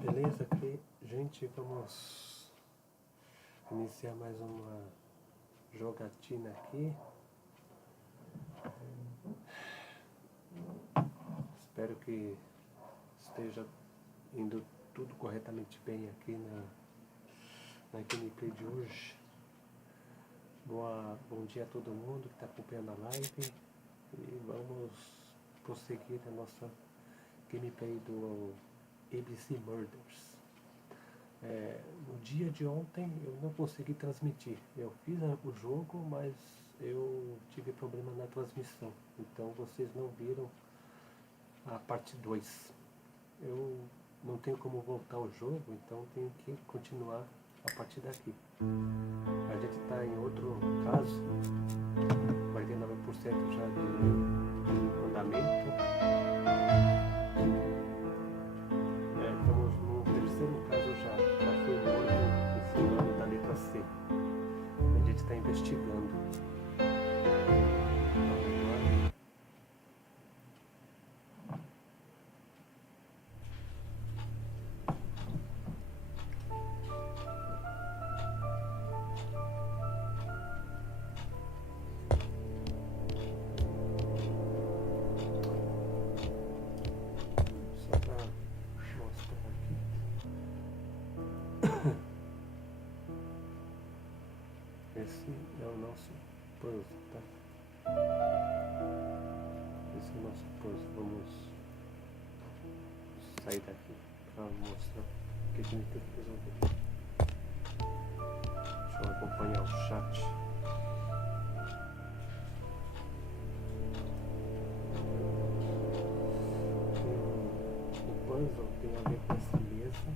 Beleza? Aqui, gente, vamos iniciar mais uma jogatina aqui. Espero que esteja indo tudo corretamente bem aqui na gameplay de hoje. Bom dia a todo mundo que está acompanhando a live. E vamos prosseguir a nossa gameplay do ABC Murders. No dia de ontem eu não consegui transmitir. Eu fiz o jogo, mas eu tive problema na transmissão. Então vocês não viram a parte 2. Eu não tenho como voltar ao jogo, então tenho que continuar a partir daqui. A gente está em outro caso, 49% já de andamento. Estamos no terceiro caso já foi o olho ensinando da letra C. A gente está investigando. Vamos lá. Só para mostrar aqui. Esse é o nosso puzzle, tá? Esse é o nosso puzzle. Vamos sair daqui para mostrar o que a gente tem que resolver. Deixa eu acompanhar o chat. O puzzle tem a ver com essa mesa.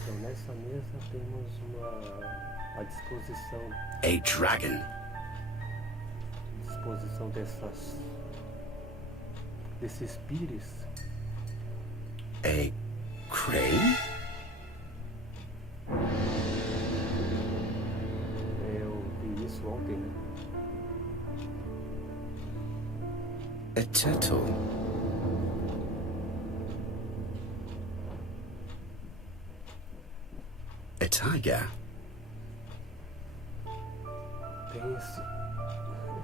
Então nessa mesa temos a disposição A dragon. desses pires. A crane? Eu vi isso ontem, né? A turtle. A tiger. Tem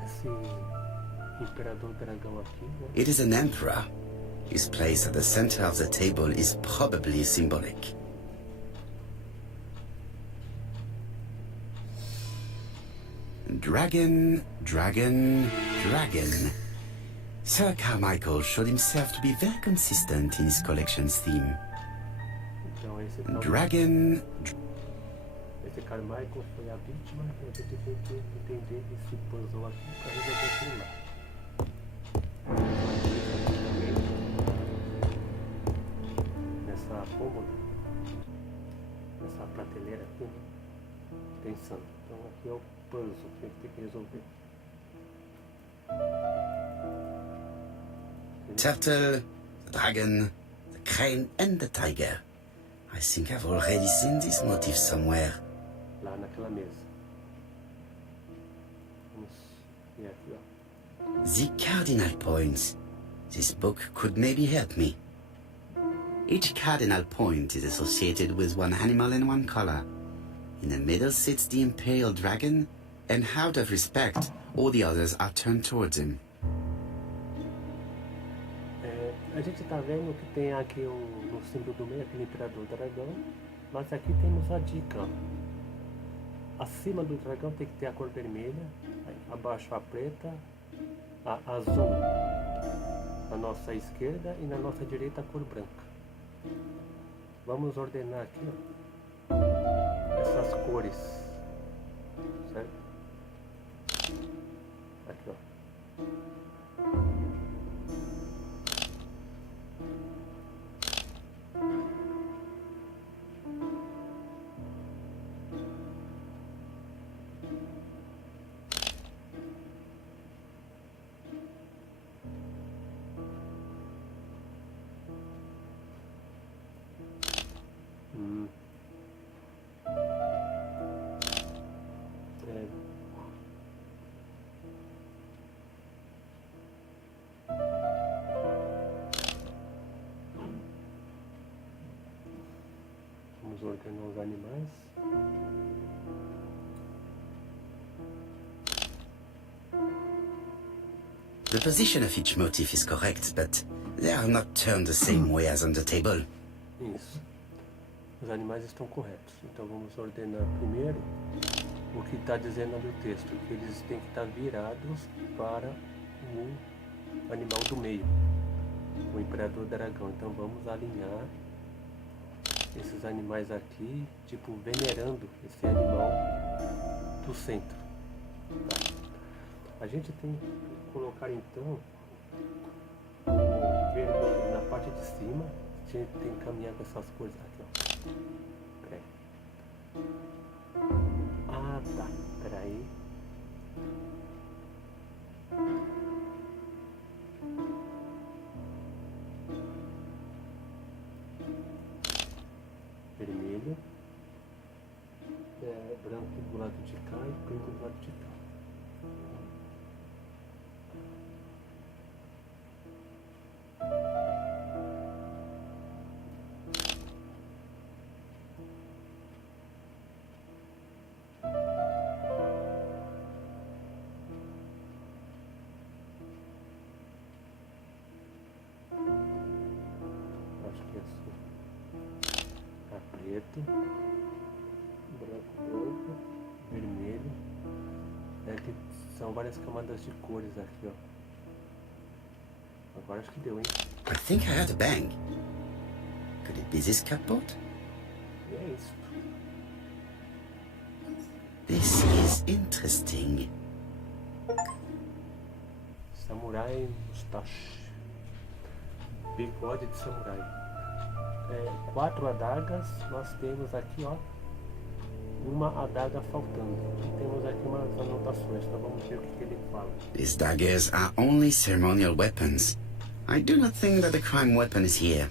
esse imperador dragão aqui, né? It is an emperor. His place at the center of the table is probably symbolic. Dragon, dragon, dragon. Sir Carmichael showed himself to be very consistent in his collection's theme. Então esse Dragon. Carmichael foi a vítima e a gente tem que entender esse puzzle aqui para resolver aquilo lá. Nessa cômoda, nessa prateleira aqui, né? Pensando. Então aqui é o puzzle que a gente tem que resolver. Turtle, the dragon, the crane and the tiger. I think I've already seen this motif somewhere. Lá naquela mesa. Vamos ver aqui, ó. The cardinal points. This book could maybe help me. Each cardinal point is associated with one animal and one color. In the middle sits the imperial dragon, and out of respect, all the others are turned towards him. A gente tá vendo que tem aqui no símbolo do meio, aquele imperador dragão, mas aqui temos a dica, ó. Acima do dragão tem que ter a cor vermelha, abaixo a preta, a azul na nossa esquerda e na nossa direita a cor branca. Vamos ordenar aqui, ó, essas cores, certo? Aqui, ó. ordenar os animais. The position of each motif is correct, but they are not turned the same way as on the table. Isso. Os animais estão corretos. Então vamos ordenar primeiro o que está dizendo ali o texto, que eles têm que estar virados para o animal do meio, o imperador dragão. Então vamos alinhar esses animais aqui, tipo venerando esse animal do centro. Tá? A gente tem que colocar então o vermelho na parte de cima. A gente tem que caminhar com essas coisas aqui, ó. Peraí. Ah, tá. Peraí. Vermelho. Branco do lado de cá e preto do lado de cá. Preto, branco, vermelho. Que são várias camadas de cores aqui, ó. Agora acho que deu, hein? I think I heard a bang. Could it be this cupboard? E é isso. This is interesting. Samurai mustache. Bigode de samurai. 4 adagas, nós temos aqui, ó, uma adaga faltando. E temos aqui umas anotações, então vamos ver o que ele fala. These daggers are only ceremonial weapons. I do not think that the crime weapon is here.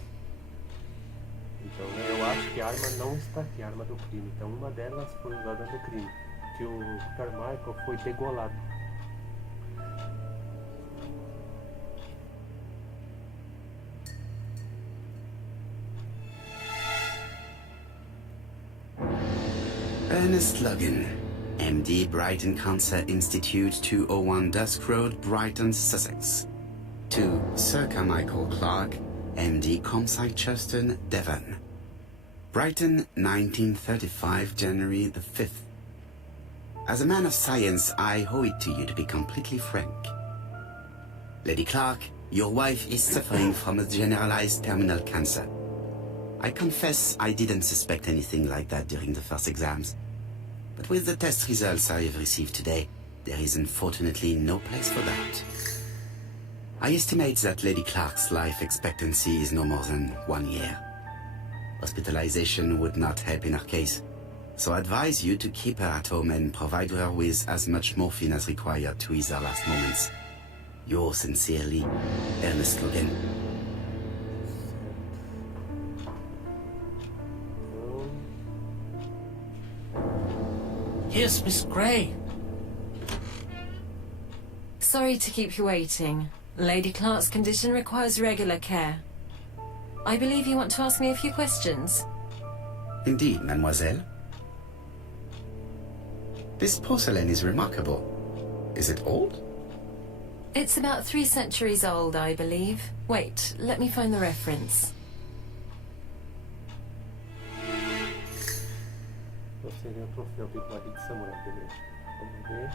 Então, eu acho que a arma não está aqui, a arma do crime. Então, uma delas foi usada no crime, que o Carmichael foi degolado. Ernest Logan, MD, Brighton Cancer Institute, 201 Dusk Road, Brighton, Sussex. To Sir Carmichael Clark, MD, Comside Churton, Devon. Brighton, 1935, January the 5th. As a man of science, I owe it to you to be completely frank. Lady Clark, your wife is suffering from a generalized terminal cancer. I confess I didn't suspect anything like that during the first exams. But with the test results I have received today, there is unfortunately no place for doubt. I estimate that Lady Clark's life expectancy is no more than 1 year. Hospitalization would not help in her case, so I advise you to keep her at home and provide her with as much morphine as required to ease her last moments. Yours sincerely, Ernest Logan. Yes, Miss Gray. Sorry to keep you waiting. Lady Clark's condition requires regular care. I believe you want to ask me a few questions. Indeed, mademoiselle. This porcelain is remarkable. Is it old? It's about 3 centuries old, I believe. Wait, let me find the reference. Seria o troféu bigode de samurai, beleza? Vamos ver.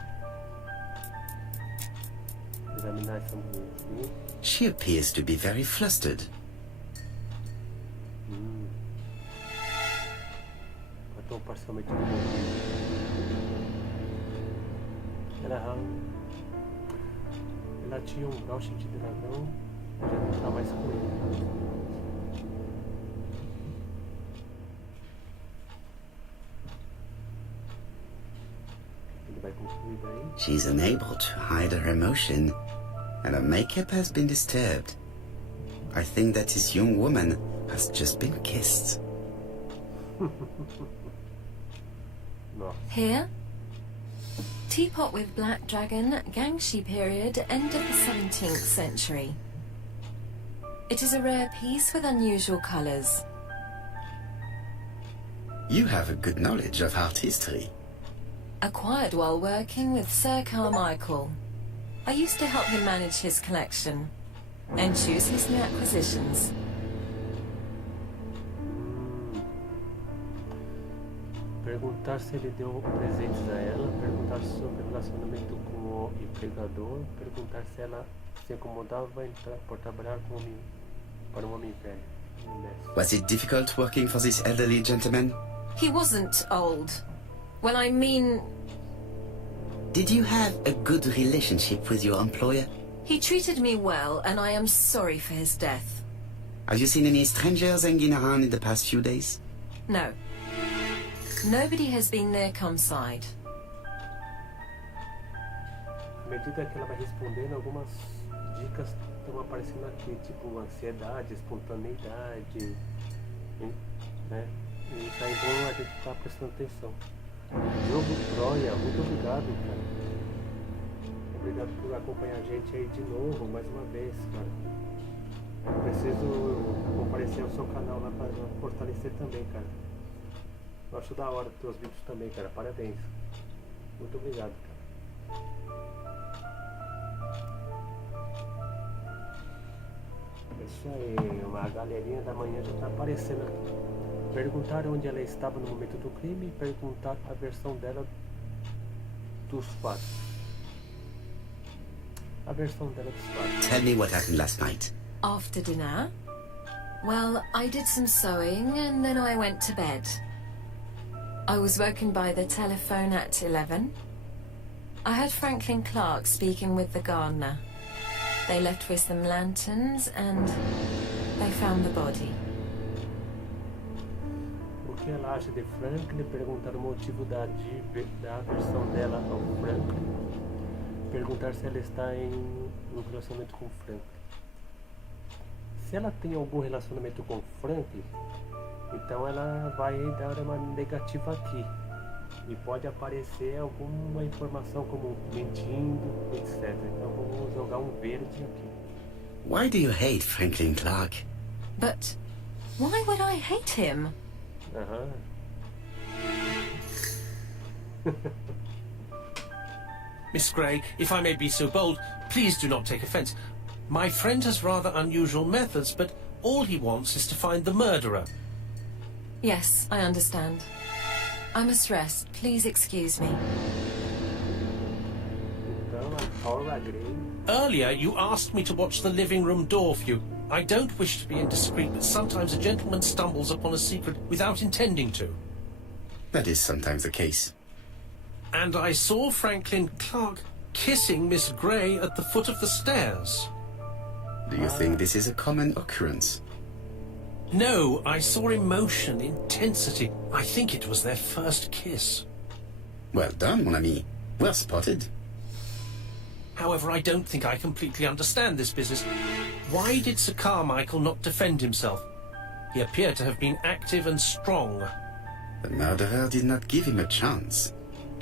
Examinar essa mulher aqui. She appears to be very flustered. Estou parcialmente removido. Ela tinha um gauche de dragão, já não está mais com ele. She's unable to hide her emotion, and her makeup has been disturbed. I think that this young woman has just been kissed. Here? Teapot with black dragon, Gangshi period, end of the 17th century. It is a rare piece with unusual colours. You have a good knowledge of art history. Acquired while working with Sir Carmichael. I used to help him manage his collection and choose his new acquisitions. Perguntar se ele deu presentes a ela, perguntar sobre o relacionamento com o empregador, perguntar se ela se acomodava por trabalhar para um homem velho. Was it difficult working for this elderly gentleman? He wasn't old. Well, I mean... Did you have a good relationship with your employer? He treated me well, and I am sorry for his death. Have you seen any strangers hanging around in the past few days? No. Nobody has been near Comside. À medida que ela vai respondendo, algumas dicas estão aparecendo aqui, tipo ansiedade, espontaneidade, né? E isso aí é bom a gente estar prestando atenção. Jogo Troia, muito obrigado, cara. Obrigado por acompanhar a gente aí de novo, mais uma vez, cara. Eu preciso comparecer ao seu canal lá para fortalecer também, cara. Eu acho da hora os teus vídeos também, cara. Parabéns. Muito obrigado, cara. É isso aí, a galerinha da manhã já tá aparecendo aqui. Perguntar onde ela estava no momento do crime e perguntar a versão dela dos fatos. A versão dela dos fatos. Tell me what happened last night. After dinner? Well, I did some sewing and then I went to bed. I was woken by the telephone at 11. I heard Franklin Clark speaking with the gardener. They left with some lanterns and they found the body. O que ela acha de Franklin? Perguntar o motivo da aversão dela ao Franklin. Perguntar se ela está em um relacionamento com Franklin. Se ela tem algum relacionamento com Franklin, então ela vai dar uma negativa aqui. E pode aparecer alguma informação como mentindo, etc. Então vamos jogar um verde aqui. Why do you hate Franklin Clark? But why would I hate him? Miss Grey, if I may be so bold, please do not take offence. My friend has rather unusual methods, but all he wants is to find the murderer. Yes, I understand. I must rest. Please excuse me. Então a Cora Grey. Earlier, you asked me to watch the living room door for you. I don't wish to be indiscreet, but sometimes a gentleman stumbles upon a secret without intending to. That is sometimes the case. And I saw Franklin Clark kissing Miss Grey at the foot of the stairs. Do you think this is a common occurrence? No, I saw emotion, intensity. I think it was their first kiss. Well done, mon ami. Well spotted. However, I don't think I completely understand this business. Why did Sir Carmichael not defend himself? He appeared to have been active and strong. The murderer did not give him a chance.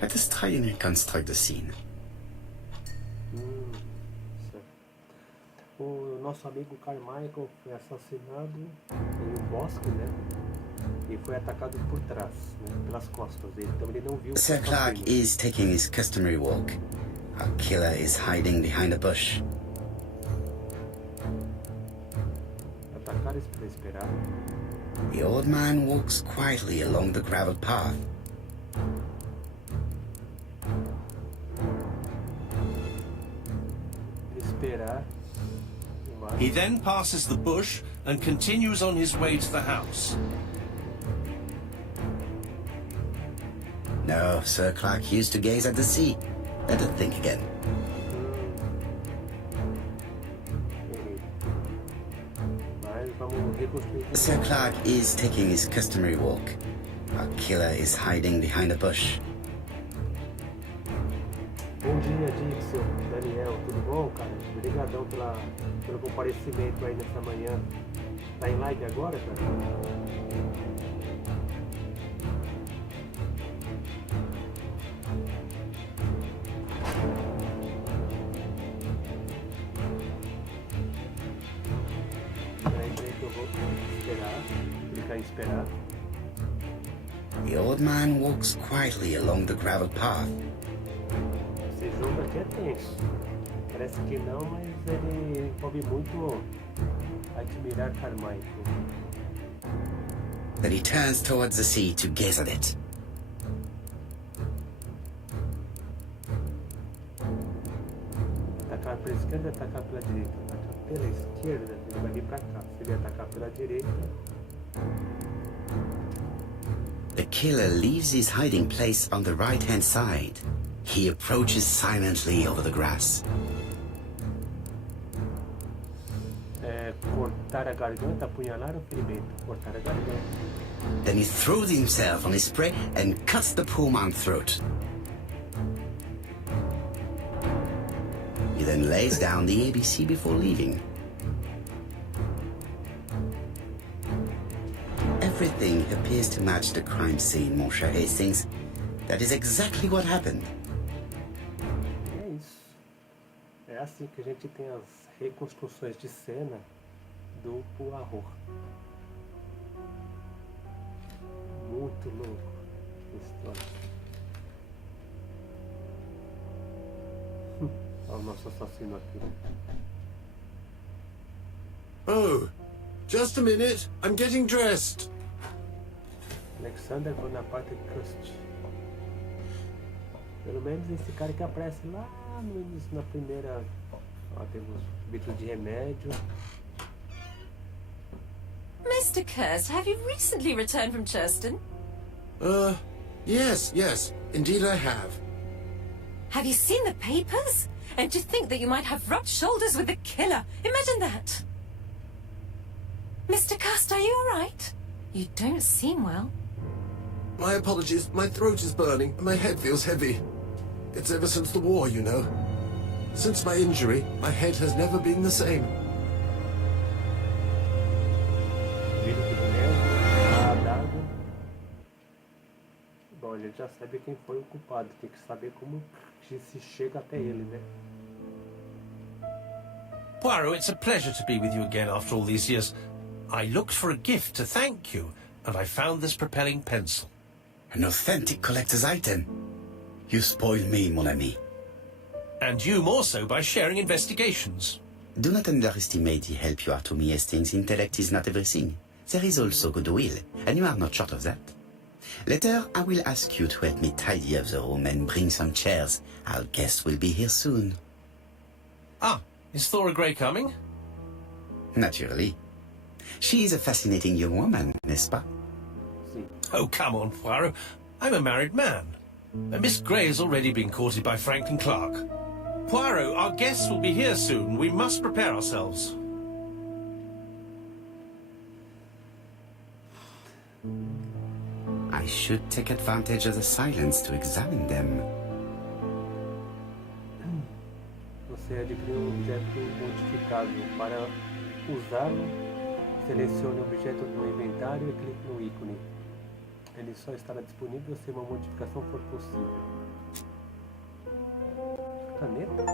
Let us try and reconstruct the scene. O nosso amigo Carmichael foi assassinado em um bosque, né? E foi atacado por trás, né? Pelas costas dele. Então ele não viu. Sir Clark is taking his customary walk. Our killer is hiding behind a bush. Atacar para esperar. The old man walks quietly along the gravel path. Esperar. He then passes the bush and continues on his way to the house. No, Sir Clark used to gaze at the sea. Let us think again. Sir Clark is taking his customary walk. Our killer is hiding behind a bush. Bom dia, Dixon, Daniel, tudo bom, cara? Obrigadão pelo comparecimento aí nessa manhã. Tá em live agora, cara? Peraí que eu vou esperar, clicar em esperar. The old man walks quietly along the gravel path. Esse jogo aqui é tenso. Parece que não, mas ele envolve muito admirar Carmichael. Then he turns towards the sea to gaze at it. Atacar pela esquerda, atacar pela direita. Atacar pela esquerda, ele vai vir pra cá. Se ele atacar pela direita... The killer leaves his hiding place on the right-hand side. He approaches silently over the grass. Cortar a garganta, apunhalar o ferimento. Cortar a garganta. Then he throws himself on his prey and cuts the poor man's throat. He then lays down the ABC before leaving. Everything appears to match the crime scene, Monsieur Hastings. That is exactly what happened. É isso. É assim que a gente tem as reconstruções de cena do Puárrô. Muito louco a história. Olha o nosso assassino aqui. Oh, just a minute. I'm getting dressed. Alexander Bonaparte Christie. Pelo menos esse cara que aparece lá no início, na primeira... Ó, temos litro de remédio. Mr. Kirst, have you recently returned from Churston? Yes. Indeed I have. Have you seen the papers? And to think that you might have rubbed shoulders with the killer. Imagine that. Mr. Kirst, are you all right? You don't seem well. My apologies. My throat is burning and my head feels heavy. It's ever since the war, you know. Since my injury, my head has never been the same. Litro de remédio, dado. Bom, a gente já sabe quem foi o culpado. Tem que saber como que se chega até ele, né? Poirot, it's a pleasure to be with you again after all these years. I looked for a gift to thank you, and I found this propelling pencil. An authentic collector's item. You spoiled me, mon ami. And you more so by sharing investigations. Do not underestimate the help you are to me, Hastings. Intellect is not everything. There is also goodwill, and you are not short of that. Later, I will ask you to help me tidy up the room and bring some chairs. Our guest will be here soon. Ah, is Thora Grey coming? Naturally. She is a fascinating young woman, n'est-ce pas? Oh, come on, Poirot. I'm a married man. Miss Grey has already been courted by Franklin Clark. Poirot, our guests will be here soon. We must prepare ourselves. I should take advantage of the silence to examine them. Você adquiriu um objeto modificado. Para usá-lo, selecione o objeto do inventário e clique no ícone. Ele só estará disponível se uma modificação for possível. Caneta?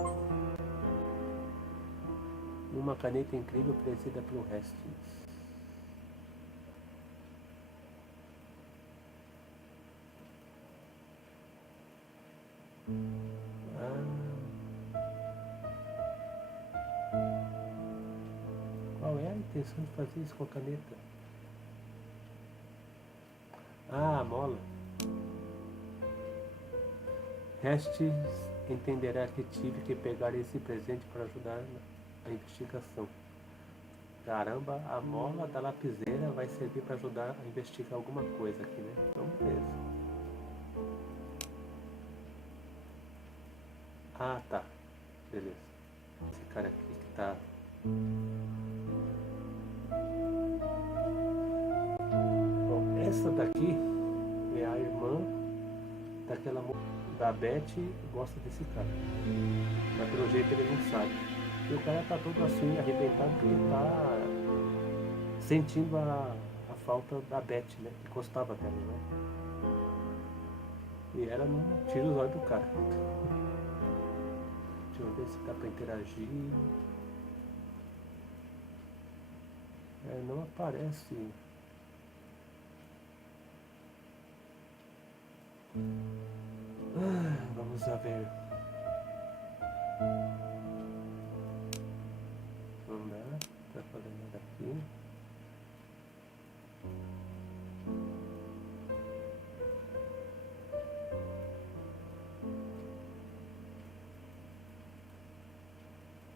Uma caneta incrível oferecida pelo Hastings. Qual é a intenção de fazer isso com a caneta? Ah, a mola. Hastings entenderá que tive que pegar esse presente para ajudar a investigação. Caramba, a mola da lapiseira vai servir para ajudar a investigar alguma coisa aqui, né? Então, beleza. Ah, tá. Beleza. Esse cara aqui que tá... Bom, essa daqui é a irmã daquela da Beth, gosta desse cara. Mas pelo jeito ele não sabe. E o cara tá todo assim, arrebentado, porque tá sentindo a falta da Beth, né? Que gostava dela, né? E ela não tira os olhos do cara. Deixa eu ver se dá pra interagir. Não aparece. Vamos a ver. Não dá pra fazer nada aqui.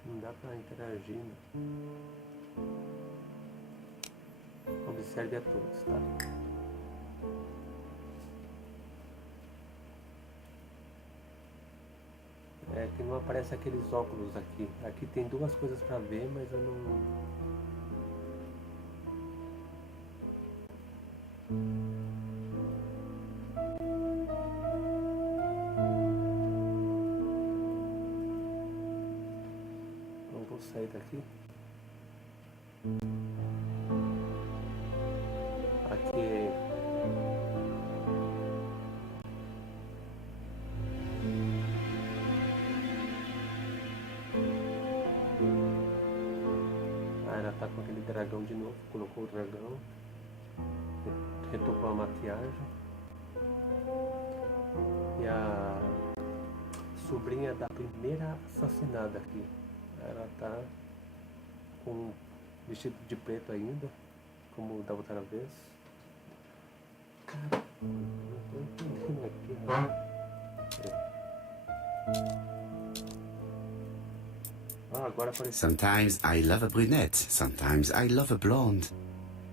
Não dá pra interagir, né? Observe a todos, tá? É que não aparece aqueles óculos aqui. Aqui tem duas coisas pra ver, mas eu não... Não vou sair daqui. Aqui... Ela tá com aquele dragão de novo, colocou o dragão, retocou a maquiagem. E a sobrinha da primeira assassinada aqui, ela tá com vestido de preto ainda, como da outra vez. Cara, não tô entendendo aqui, né? Agora apareceu. Sometimes I love a brunette, sometimes I love a blonde.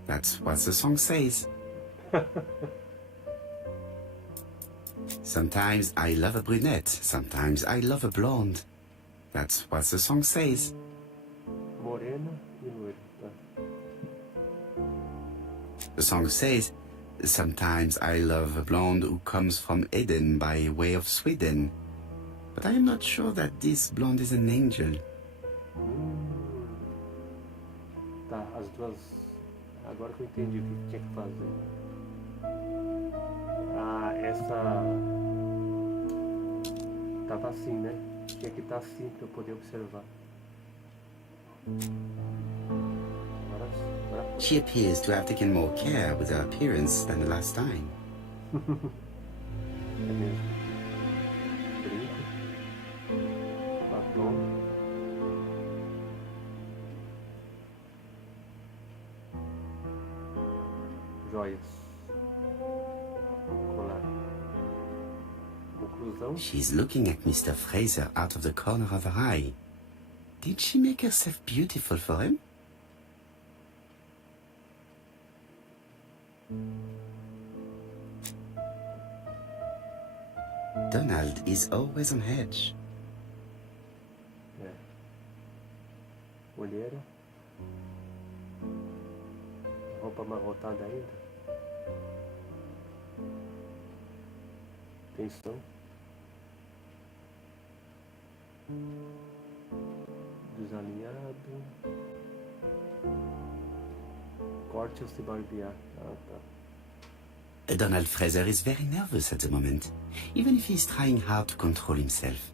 That's what the song says. Sometimes I love a brunette, sometimes I love a blonde. That's what the song says. Morena e loira, tá? The song says, sometimes I love a blonde who comes from Eden by way of Sweden. But I am not sure that this blonde is an angel. Tá, as duas... Agora que eu entendi o que tinha que fazer. Ah, essa... Tava assim, né? Tinha que estar assim para eu poder observar. Agora... She appears to have taken more care with her appearance than the last time. É mesmo. Brinco. Batom. Joias. Colar. Conclusão. She's looking at Mr. Fraser out of the corner of her eye. Did she make herself beautiful for him? Donald is always on edge. É. Olheira. Roupa amarrotada ainda. Tensão. Desalinhado. Corte ou se barbear. Ah, tá. Donald Fraser is very nervous at the moment, even if he's trying hard to control himself.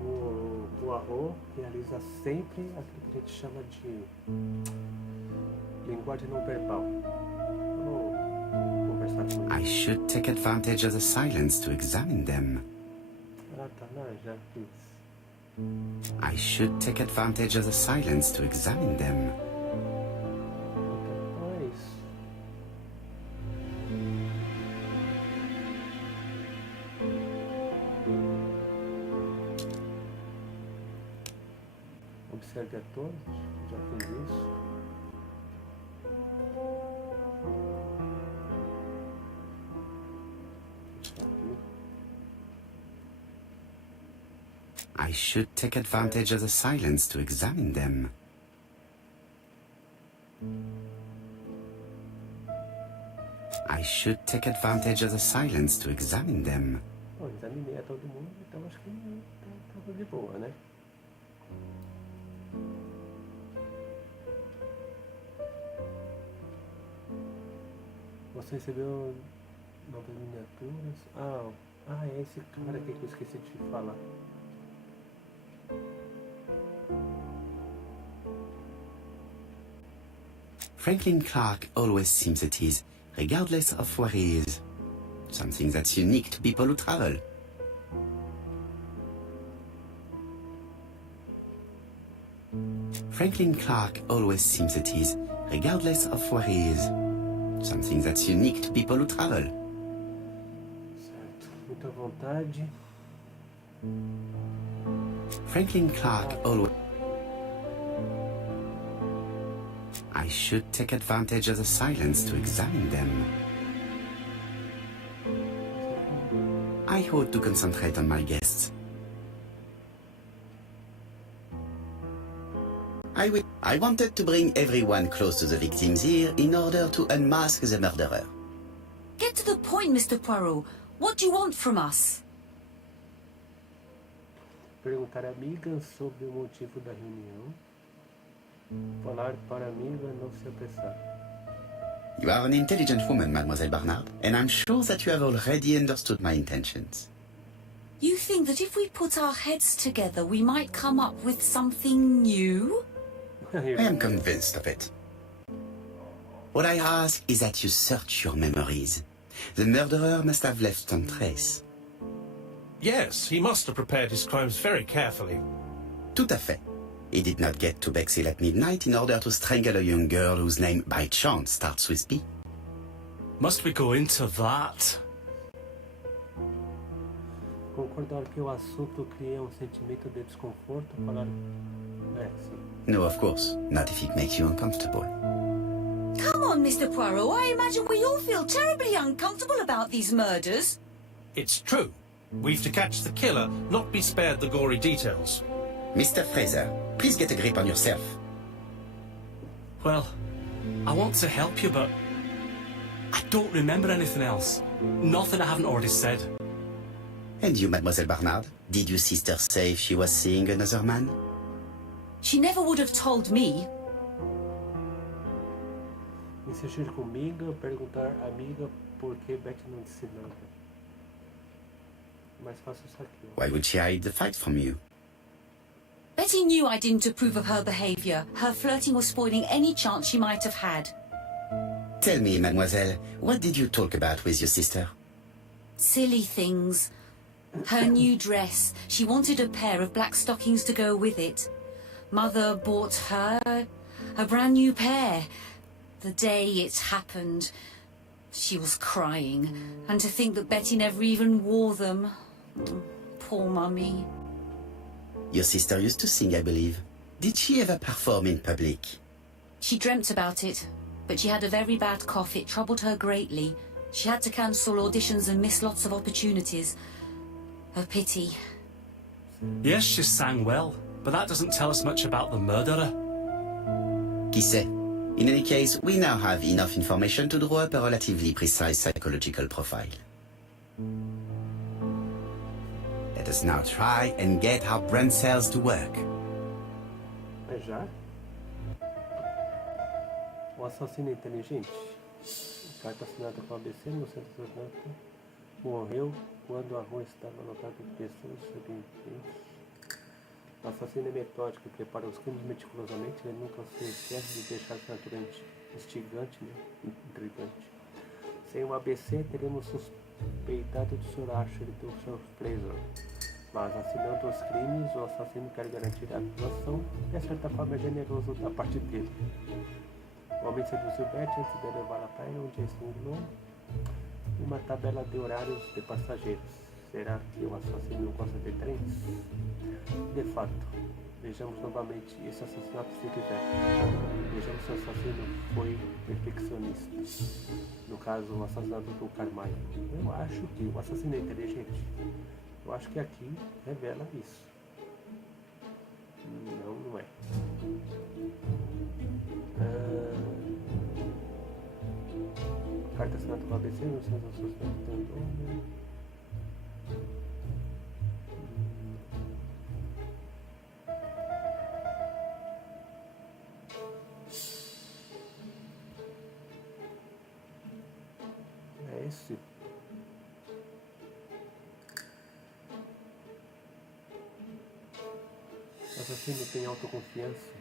O puárrô realiza sempre aquilo que a gente chama de linguagem não verbal. Vamos conversar com ele. I should take advantage of the silence to examine them. Ah, tá, não, já fiz. I should take advantage of the silence to examine them. Então é isso. Observe a todos, já fiz isso. Está aqui. I should take advantage of the silence to examine them. I should take advantage of the silence to examine them. Bom, examinei a todo mundo, então acho que tá tudo de boa, né? Você recebeu novas miniaturas? É esse cara aqui que eu esqueci de falar. Franklin Clark always seems at ease, regardless of where he is. something that's unique to people who travel. Franklin Clark always seems at ease, regardless of where he is. Something that's unique to people who travel. Certo. Muita vontade. Franklin Clark always... I should take advantage of the silence to examine them. I ought to concentrate on my guests. I wanted to bring everyone close to the victim's ear in order to unmask the murderer. Get to the point, Mr. Poirot. What do you want from us? Perguntar à amiga sobre o motivo da reunião. Falar para a amiga não se apressar. You are an intelligent woman, Mademoiselle Barnard, and I'm sure that you have already understood my intentions. You think that if we put our heads together, we might come up with something new? I am convinced of it. What I ask is that you search your memories. The murderer must have left some trace. Yes, he must have prepared his crimes very carefully. Tout à fait. He did not get to Bexhill at midnight in order to strangle a young girl whose name by chance starts with B. Must we go into that? Concordar que o assunto cria sentimento de desconforto. Falar... sim. No, of course. Not if it makes you uncomfortable. Come on, Mr. Poirot. I imagine we all feel terribly uncomfortable about these murders. It's true. We've to catch the killer, not be spared the gory details. Mr. Fraser, please get a grip on yourself. Well, I want to help you, but I don't remember anything else. Nothing I haven't already said. And you, Mademoiselle Barnard, did your sister say she was seeing another man? She never would have told me. Insistir comigo, perguntar à amiga por que Betty não disse nada. Mais fácil isso aqui. Why would she hide the fact from you? Betty knew I didn't approve of her behaviour. Her flirting was spoiling any chance she might have had. Tell me, mademoiselle, what did you talk about with your sister? Silly things. Her new dress. She wanted a pair of black stockings to go with it. Mother bought her a brand new pair. The day it happened, she was crying. And to think that Betty never even wore them. Poor Mummy. Your sister used to sing, I believe. Did she ever perform in public? She dreamt about it, but she had a very bad cough. It troubled her greatly. She had to cancel auditions and miss lots of opportunities. A pity. Yes, she sang well, but that doesn't tell us much about the murderer. Qui sait? In any case, we now have enough information to draw up a relatively precise psychological profile. Let us now try and get our brain cells to work. É já? O assassino inteligente. Carta assinada com ABC no centro do assassinato. Morreu quando a rua estava lotada de pessoas subintensas. O assassino é metódico e prepara os crimes meticulosamente. Ele nunca se esquece de deixar essa natureza instigante, né? Intrigante. Sem o ABC, teremos suspeitado do Sr. Archer e do Sr. Fraser. Mas assinando os crimes, o assassino quer garantir a atuação e, de certa forma, é generoso da parte dele. O homem seduziu Betty antes de levá-la à praia, onde a estrangulou. Uma tabela de horários de passageiros. Será que o assassino gosta de trens? De fato, vejamos novamente esse assassinato se quiser. Vejamos se o assassino foi perfeccionista. No caso, o assassinato do Carmine. Eu acho que o assassino é inteligente. Eu acho que aqui revela isso. Não, não é. Carta assinada com a ABC, não sei se as pessoas estão entendendo. É esse. O assassino tem autoconfiança.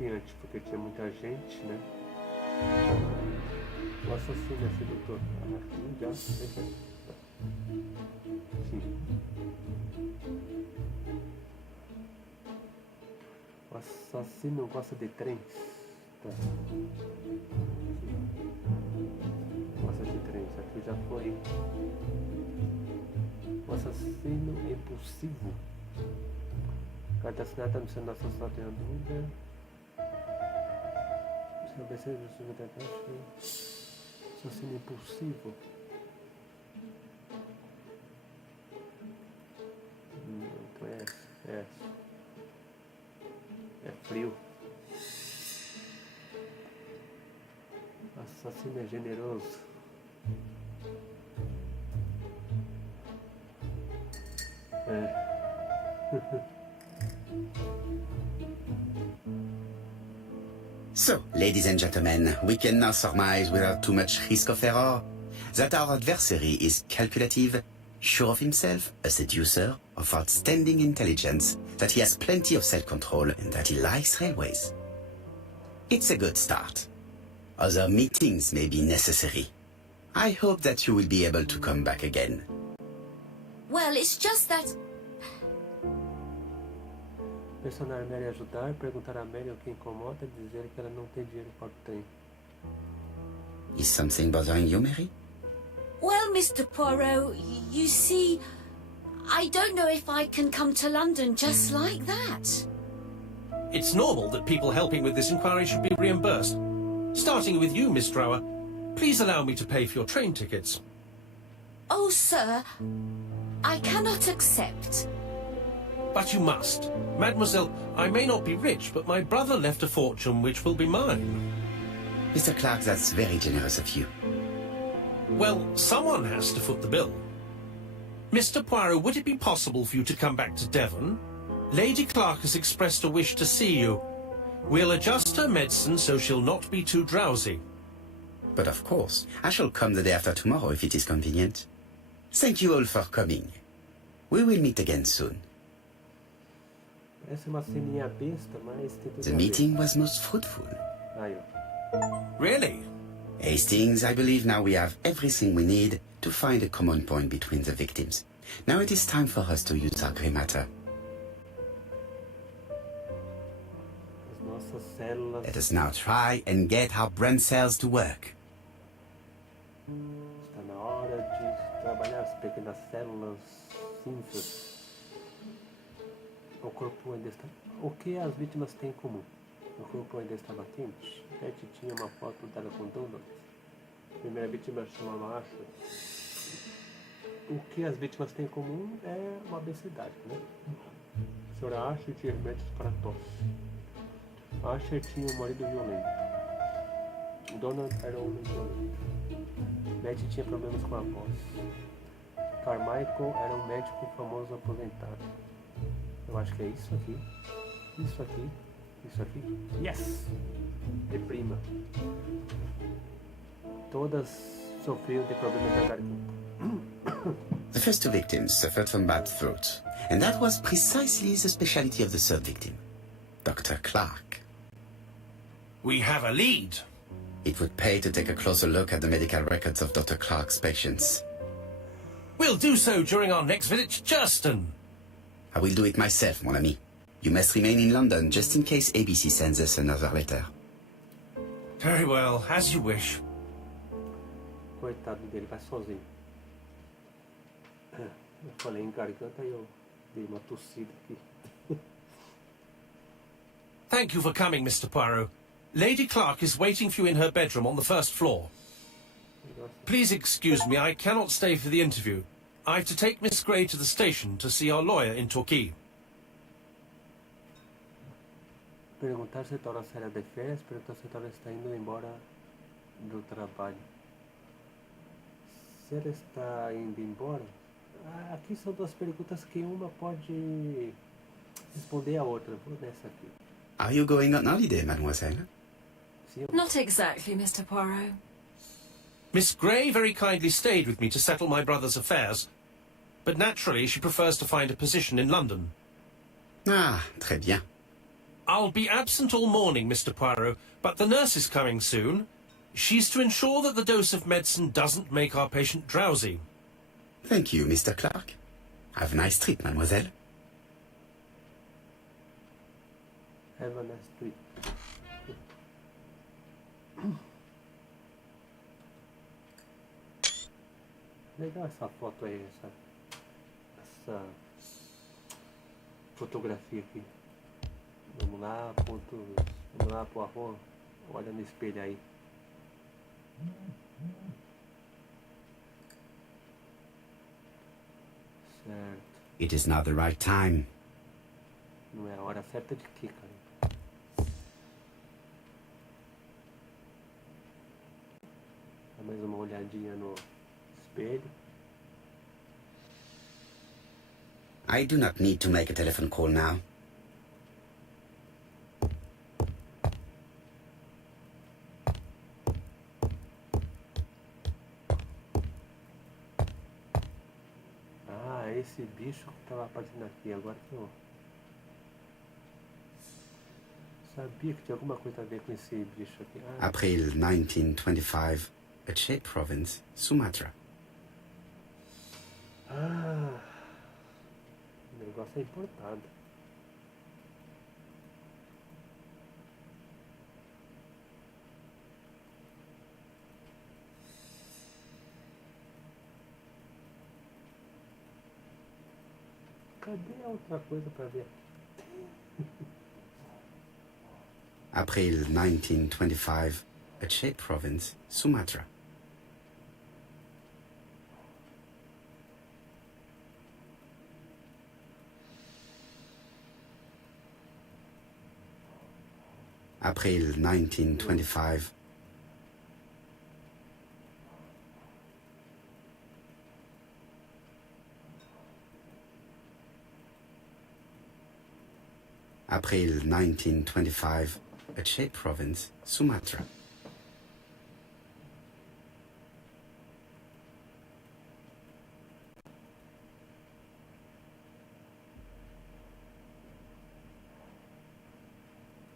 desafiante, porque tinha muita gente, né? O assassino é sedutor. Aqui já. Sim. O assassino gosta de trens. Tá. Gosta de trens. Aqui já foi. O assassino impulsivo. Cada assassinato está sendo assassinado em dúvida. Se obedecer a justiça da caixa. Assassino impulsivo. Então é essa. É frio. Assassino é generoso. So, ladies and gentlemen, we can now surmise without too much risk of error that our adversary is calculative, sure of himself, a seducer, of outstanding intelligence, that he has plenty of self-control, and that he likes railways. It's a good start. Other meetings may be necessary. I hope that you will be able to come back again. Well, it's just that... Pressionar Mary a ajudar, perguntar a Mary o que incomoda, dizer que ela não tem dinheiro para o trem. Is something bothering you, Mary? Well, Mr. Poirot, you see, I don't know if I can come to London just like that. It's normal that people helping with this inquiry should be reimbursed. Starting with you, Miss Drower. Please allow me to pay for your train tickets. Oh, sir, I cannot accept. But you must. Mademoiselle, I may not be rich, but my brother left a fortune which will be mine. Mr. Clark, that's very generous of you. Well, someone has to foot the bill. Mr. Poirot, would it be possible for you to come back to Devon? Lady Clark has expressed a wish to see you. We'll adjust her medicine so she'll not be too drowsy. But of course, I shall come the day after tomorrow if it is convenient. Thank you all for coming. We will meet again soon. Essa é uma ceninha besta, mas tem tudo The a ver. meeting was most fruitful. Aí, ó. Really? Hastings, I believe now we have everything we need to find a common point between the victims. Now it is time for us to use our grey matter. As nossas células. Let us now try and get our brain cells to work. Está na hora de trabalhar as pequenas células cinzas. O corpo ainda está... O que as vítimas têm em comum? O corpo ainda estava quente. Betty tinha uma foto dela com donuts. A primeira vítima chamava Ashley. O que as vítimas têm em comum é uma obesidade, né? A senhora Ashley tinha remédios para tosse. Ashley tinha um marido violento. Donald era um homem violento. Betty tinha problemas com a voz. Carmichael era um médico famoso aposentado. Eu acho que é isso aqui. Isso aqui. Isso aqui. Yes! Deprima. Todas sofriam de problemas da garganta. The first two victims suffered from bad throat, and that was precisely the specialty of the third victim, Dr. Clark. We have a lead. It would pay to take a closer look at the medical records of Dr. Clark's patients. We'll do so during our next visit to Churston. I will do it myself, mon ami. You must remain in London just in case ABC sends us another letter. Very well, as you wish. Coitado dele, vai sozinho. Eu falei em garganta e eu dei uma tossida aqui. Thank you for coming, Mr. Poirot. Lady Clark is waiting for you in her bedroom on the first floor. Please excuse me, I cannot stay for the interview. I have to take Miss Gray to the station to see our lawyer in Torquay. Perguntar se a senhora será de férias, perguntar se a senhora está indo embora do trabalho. Se ela está indo embora, aqui são duas perguntas que uma pode responder a outra. Vou nessa aqui. Are you going on holiday, mademoiselle? Sim, Not exactly, Mr. Poirot. Miss Gray very kindly stayed with me to settle my brother's affairs, but naturally she prefers to find a position in London. Ah, très bien. I'll be absent all morning, Mr. Poirot, but the nurse is coming soon. She's to ensure that the dose of medicine doesn't make our patient drowsy. Thank you, Mr. Clark. Have a nice trip, mademoiselle. Have a nice trip. Legal essa foto aí, essa fotografia aqui. Vamos lá, Poirot. Olha no espelho aí. Certo. It is not the right time. Não é a hora certa de quê, cara? Dá mais uma olhadinha no espelho. I do not need to make a telephone call now. Ah, esse bicho que tava aparecendo aqui, agora que eu sabia que tinha alguma coisa a ver com esse bicho aqui. Ah, April 1925, Aceh Province, Sumatra. ah, o negócio é importado. Cadê a outra coisa para ver? April 1925, Aceh Province, Sumatra. April 1925. April 1925, Aceh Province, Sumatra.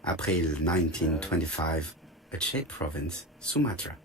April 1925, Aceh Province, Sumatra.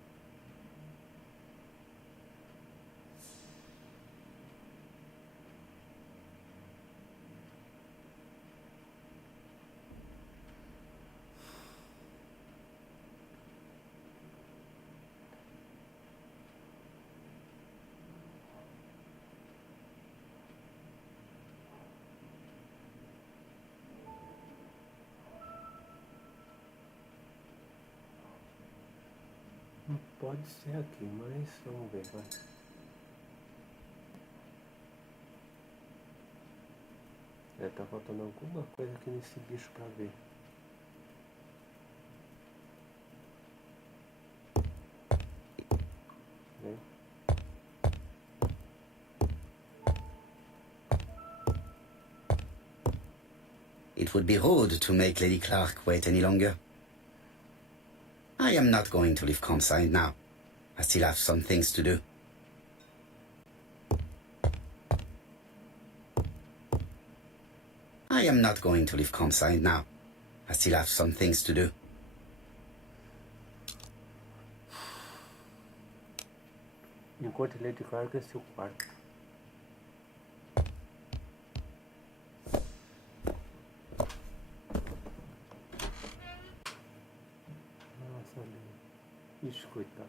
Pode ser aqui, mas vamos ver, vai. Tá faltando alguma coisa aqui nesse bicho pra ver. Né? It would be rude to make Lady Clark wait any longer. I am not going to leave Campside now. I still have some things to do. I am not going to leave Campside now. I still have some things to do. Encontre Lady Clark em seu quarto. Nossa, ali. Ixi, coitado.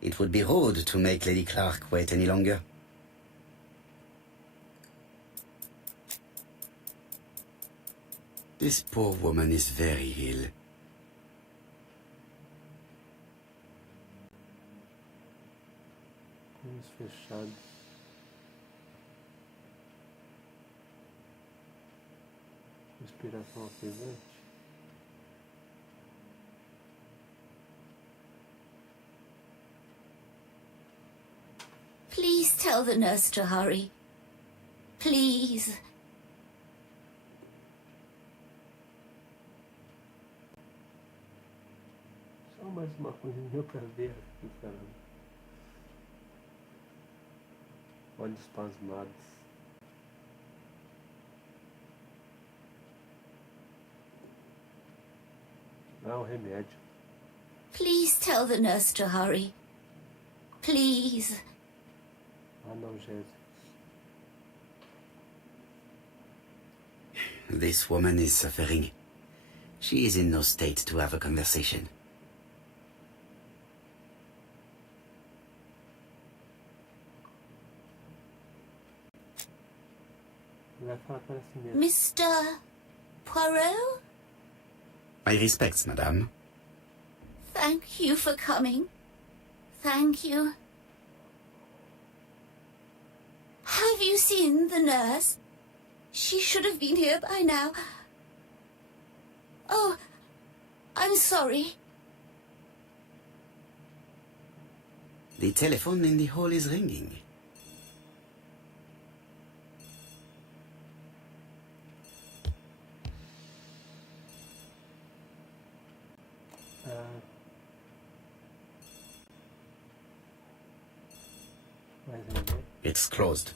It would be rude to make Lady Clark wait any longer. This poor woman is very ill. Olhos fechados. Respiração ofegante. Please tell the nurse to hurry. Please. Só mais uma coisinha pra ver aqui, caramba. olhos pasmados. Ah, o remédio. Please tell the nurse to hurry. Please. Analgésicos. This woman is suffering. She is in no state to have a conversation. Vai falar para si mesmo. Mr. Poirot? My respects, madame. Thank you for coming. Thank you. Have you seen the nurse? She should have been here by now. Oh, I'm sorry. The telephone in the hall is ringing. Mais remédio. It's closed.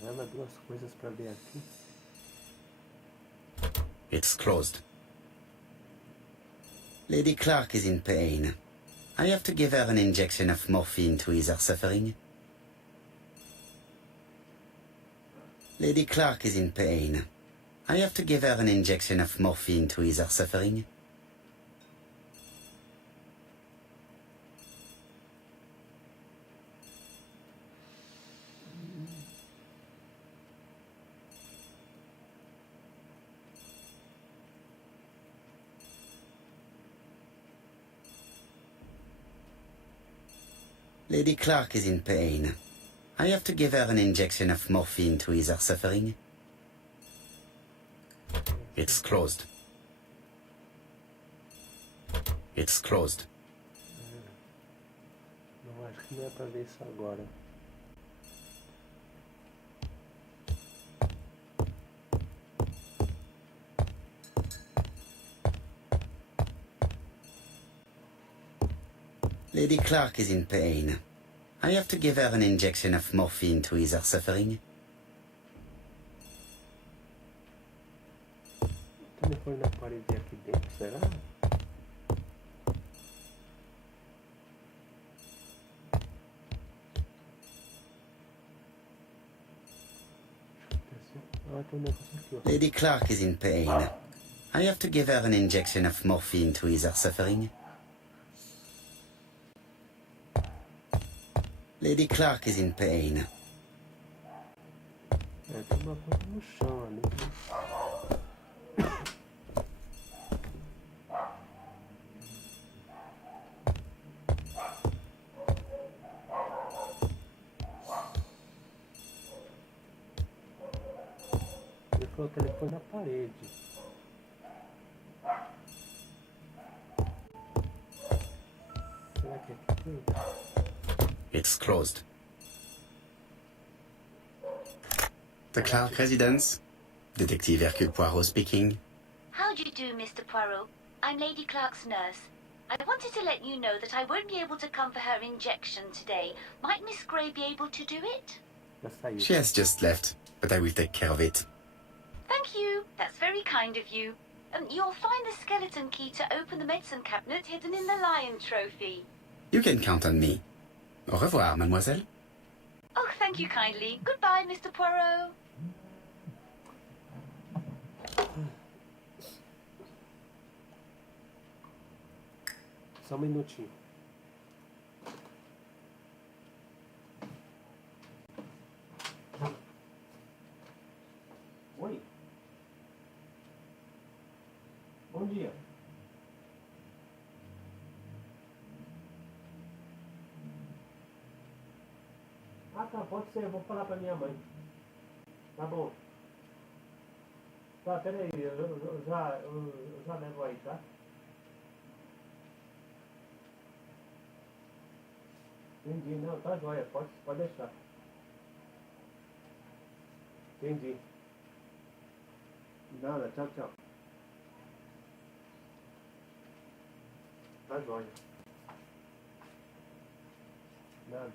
Caramba, duas coisas para ver aqui. It's closed. Lady Clark is in pain. I have to give her an injection of morphine to ease her suffering. Lady Clark is in pain. I have to give her an injection of morphine to ease her suffering. Lady Clark is in pain. I have to give her an injection of morphine to ease her suffering. It's closed. It's closed. Não, acho que não é para ver isso agora. Lady Clark is in pain. I have to give her an injection of morphine to ease her suffering. O telefone na parede aqui dentro, será? Ah, tem um negócio aqui, ó. Lady Clark is in pain. I have to give her an injection of morphine to ease her suffering. Lady Clark is in pain. É, tem uma coisa no chão ali. Ele falou o telefone na parede. Será que é aqui dentro? It's closed. The Clark residence. Detective Hercule Poirot speaking. How do you do, Mr. Poirot? I'm Lady Clark's nurse. I wanted to let you know that I won't be able to come for her injection today. Might Miss Gray be able to do it? Já saiu. She has just left, but I will take care of it. Thank you. That's very kind of you. You'll find the skeleton key to open the medicine cabinet hidden in the lion trophy. You can count on me. Au revoir, mademoiselle. Oh, thank you kindly. Goodbye, Mr. Poirot. Só um minutinho. Oi. Bom dia. Ah, tá, pode ser. Eu vou falar pra minha mãe. Tá bom. Tá, peraí. Eu já levo aí, tá? Entendi. Não, tá jóia. Pode deixar. Entendi. Nada. Tchau, tchau. Tá jóia. Nada.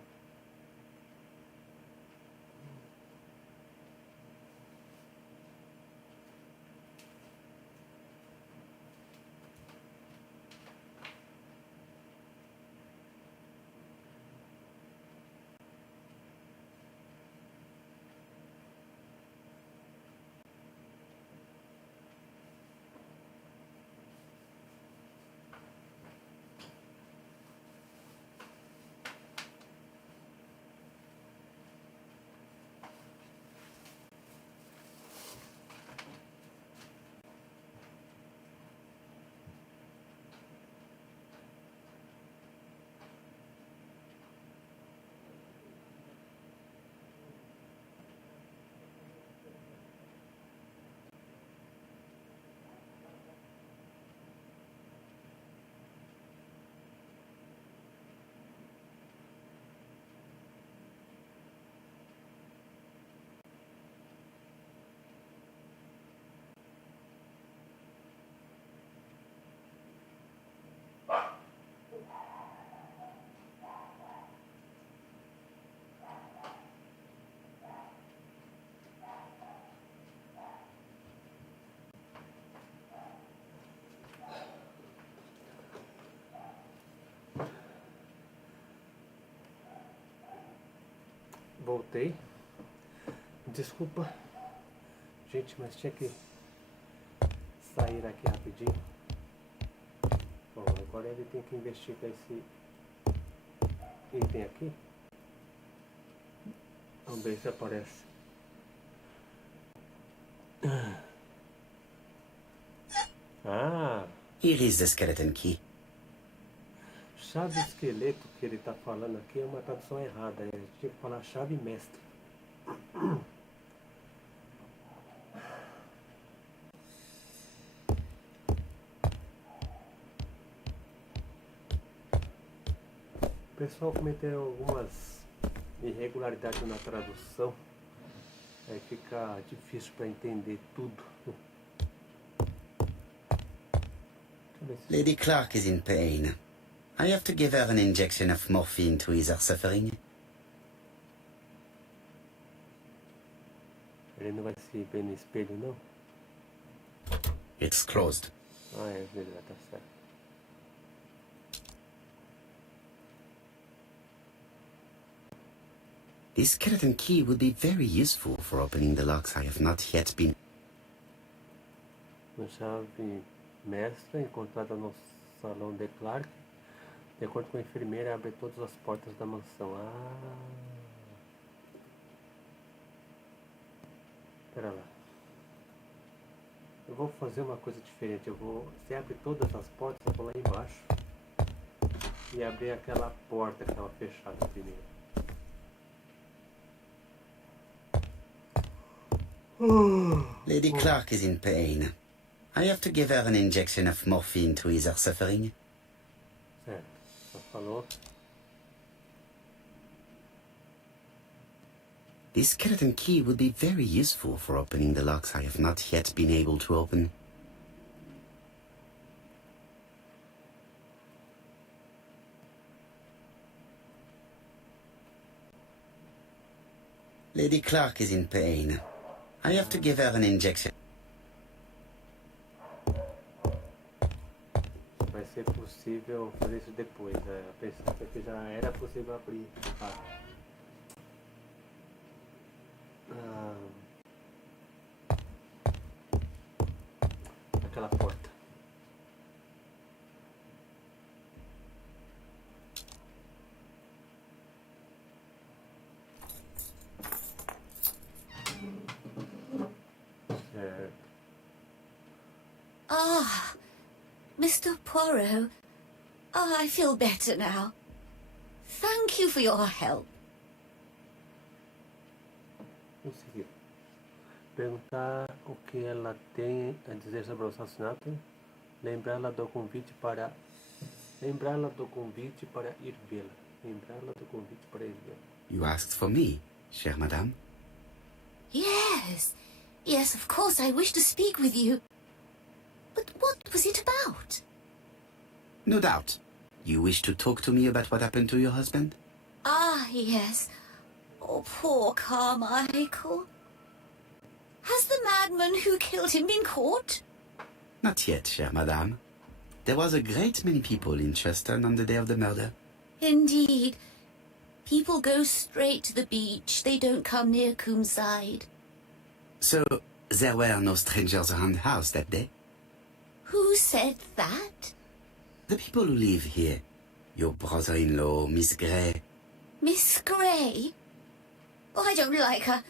Voltei. Desculpa. Gente, mas tinha que sair aqui rapidinho. Bom, agora ele tem que investigar esse item aqui. Vamos ver se aparece. Ah! Here is the skeleton key. Chave esqueleto que ele está falando aqui é uma tradução errada. Ele tinha que falar chave mestre. O pessoal cometeu algumas irregularidades na tradução. Aí fica difícil para entender tudo. Lady Clark is in pain. I have to give her an injection of morphine to ease her suffering. Ele não vai se ver no espelho, não? It's closed. Ah, é verdade, tá certo. This skeleton key would be very useful for opening the locks I have not yet been... Uma chave mestra encontrada no salão de Clark. De acordo com a enfermeira, abre todas as portas da mansão. Ah. Espera lá. Eu vou fazer uma coisa diferente. Você abre todas as portas, eu vou lá embaixo. E abrir aquela porta que estava fechada primeiro. Lady Clark is in pain. I have to give her an injection of morphine to ease her suffering. Certo. Só falou. This skeleton key would be very useful for opening the locks I have not yet been able to open. Lady Clark is in pain. I have to give her an injection. Vai ser possível fazer isso depois. Eu pensava que já era possível abrir. Aquela porta. Certo. Ah, Mr. Poirot. Oh, I feel better now. Thank you for your help. Conseguiu. Perguntar o que ela tem a dizer sobre o assassinato. Lembrá-la do convite para ir vê-la. Lembrá-la do convite para ir vê-la. You asked for me, chère madame? Yes. Yes, of course, I wish to speak with you. But what was it about? No doubt. You wish to talk to me about what happened to your husband? Ah, yes. Oh, poor Carmichael. Has the madman who killed him been caught? Not yet, chère madame. There was a great many people in Cheston on the day of the murder. Indeed. People go straight to the beach. They don't come near Coomside. So, there were no strangers around the house that day? Who said that? The people who live here. Your brother-in-law, Miss Gray. Miss Gray? Oh, I don't like her.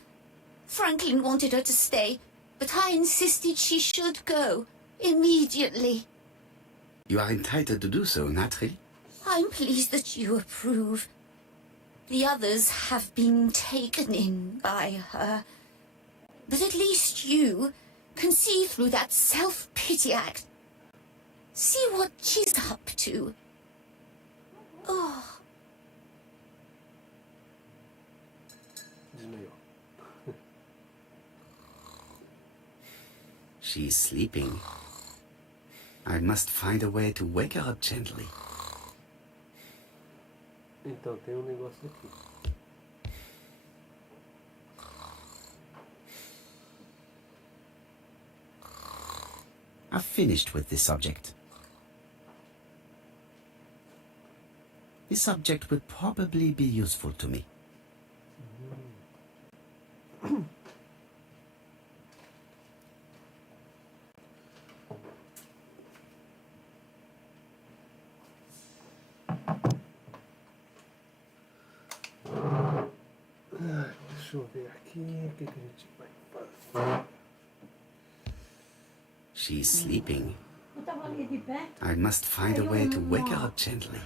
Franklin wanted her to stay, but I insisted she should go. Immediately. You are entitled to do so, naturally. I'm pleased that you approve. The others have been taken in by her. But at least you can see through that self-pity act. See what she's up to. Oh. Desmaiou. She's sleeping. I must find a way to wake her up gently. Então, tem um negócio aqui. I've finished with this subject. This subject would probably be useful to me. Deixa eu ver aqui o que a gente vai fazer. She's sleeping. I must find a way to wake her up gently.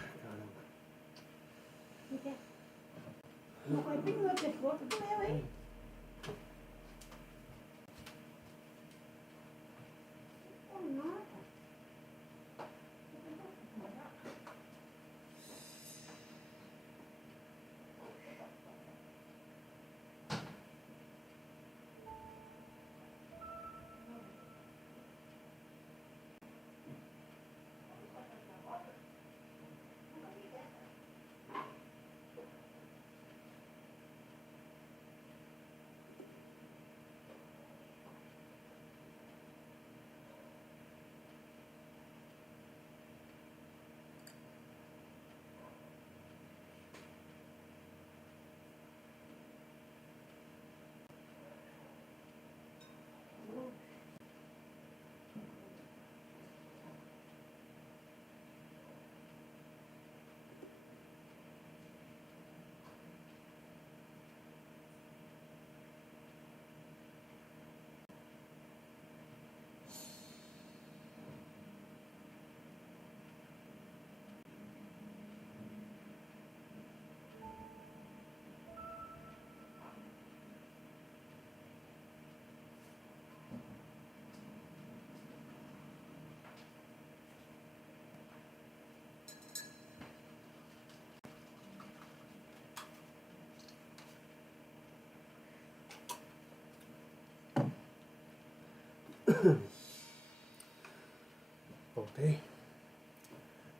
Voltei.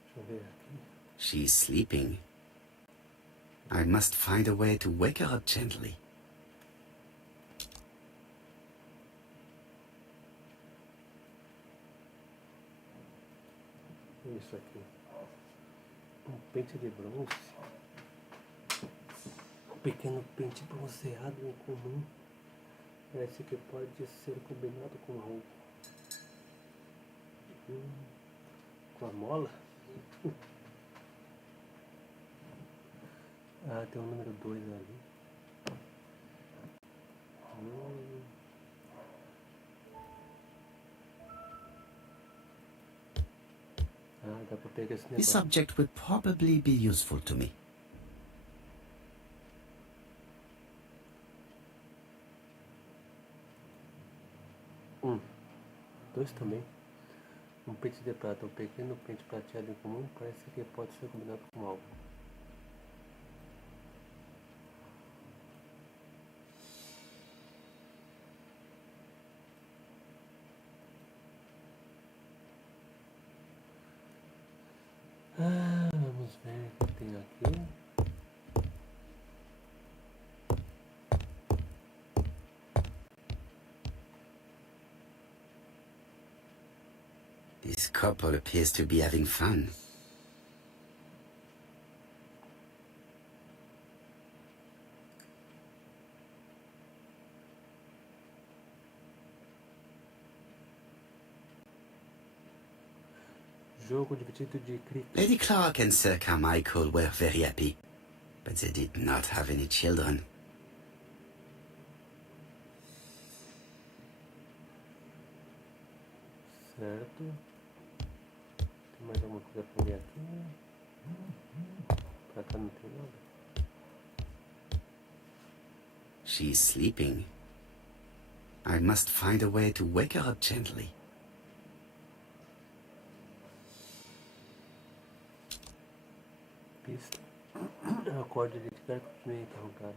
Deixa eu ver aqui. She's sleeping. I must find a way to wake her up gently. Isso aqui. Um pente de bronze. Um pequeno pente bronzeado em comum. Parece que pode ser combinado com algo. Com a mola? Ah, tem o número 2 ali. Ah, dá pra pegar esse This negócio. subject would probably be useful to me. Dois também. Um pente de prata, um pequeno pente prateado em comum, parece que pode ser combinado com algo. Vamos ver o que tem aqui. This couple appears to be having fun. Jogo divertido de cricket. Lady Clark and Sir Carmichael were very happy, but they did not have any children. Certo. Tem mais alguma coisa pra ver aqui? Pra cá não tem nada. She's sleeping. I must find a way to wake her up gently. Pista. Acorde de ficar meio interrogado.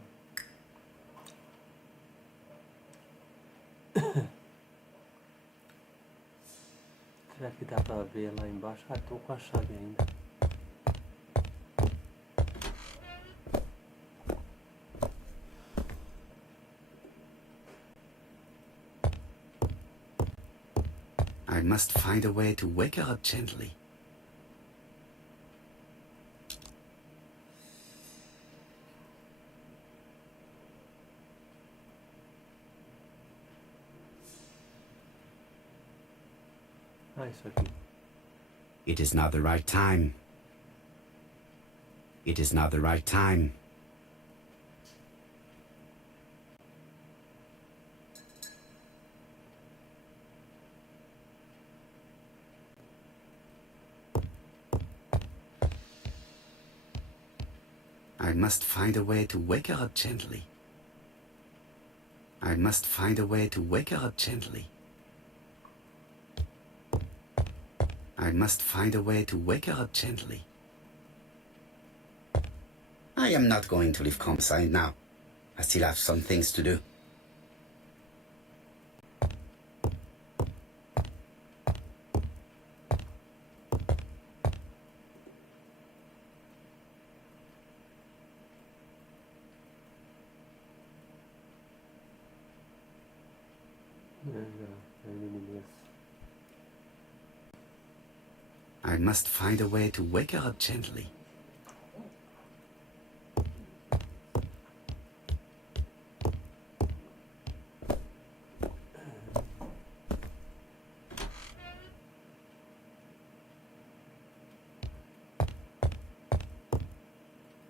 Será que dá pra ver lá embaixo? Ah, tô com a chave ainda. I must find a way to wake her up gently. Ah, isso aqui. It is not the right time. It is not the right time. I must find a way to wake her up gently. I must find a way to wake her up gently. I must find a way to wake her up gently. I am not going to leave Comside now. I still have some things to do. I must find a way to wake her up gently.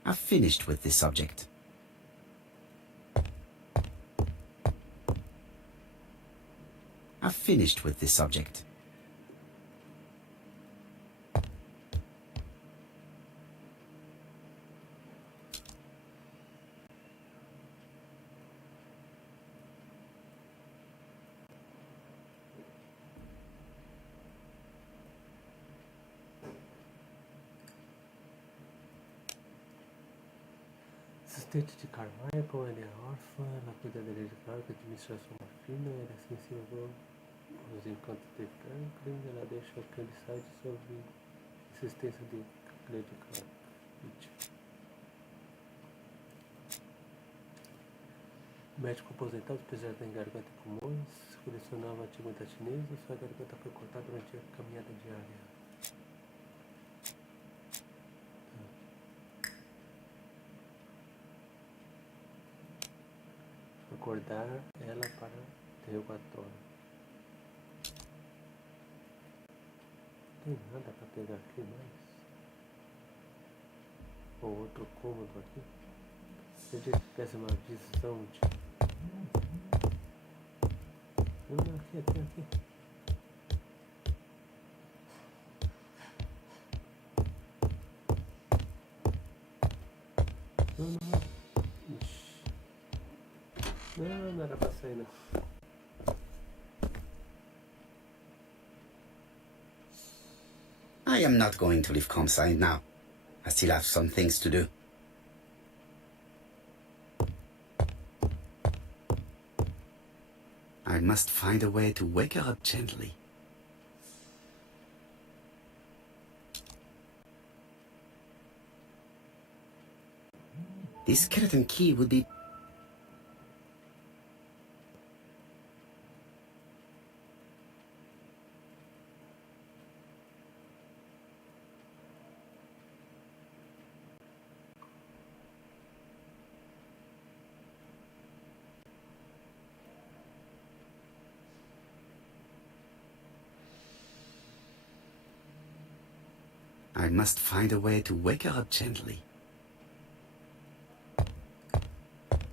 I've finished with this subject. I've finished with this subject. Assistente de Carmichael, ele é órfã, ela cuida da Lady Clark, administração da filha, ela é sensível aos encantos de Franklin, ela deixa aquele site sobre existência de Lady Clark. Médico aposentado, especialista em garganta e pulmões, colecionava a antiguidade chinesa, sua garganta foi cortada durante a caminhada diária. Acordar ela para interrogatório. Não tem nada para pegar aqui mais. Ou outro cômodo aqui. Se a gente tivesse uma visão de... Não, aqui. Não. Não era pra sair, não. I am not going to leave Comside now. I still have some things to do. I must find a way to wake her up gently. This skeleton key would be... I must find a way to wake her up gently.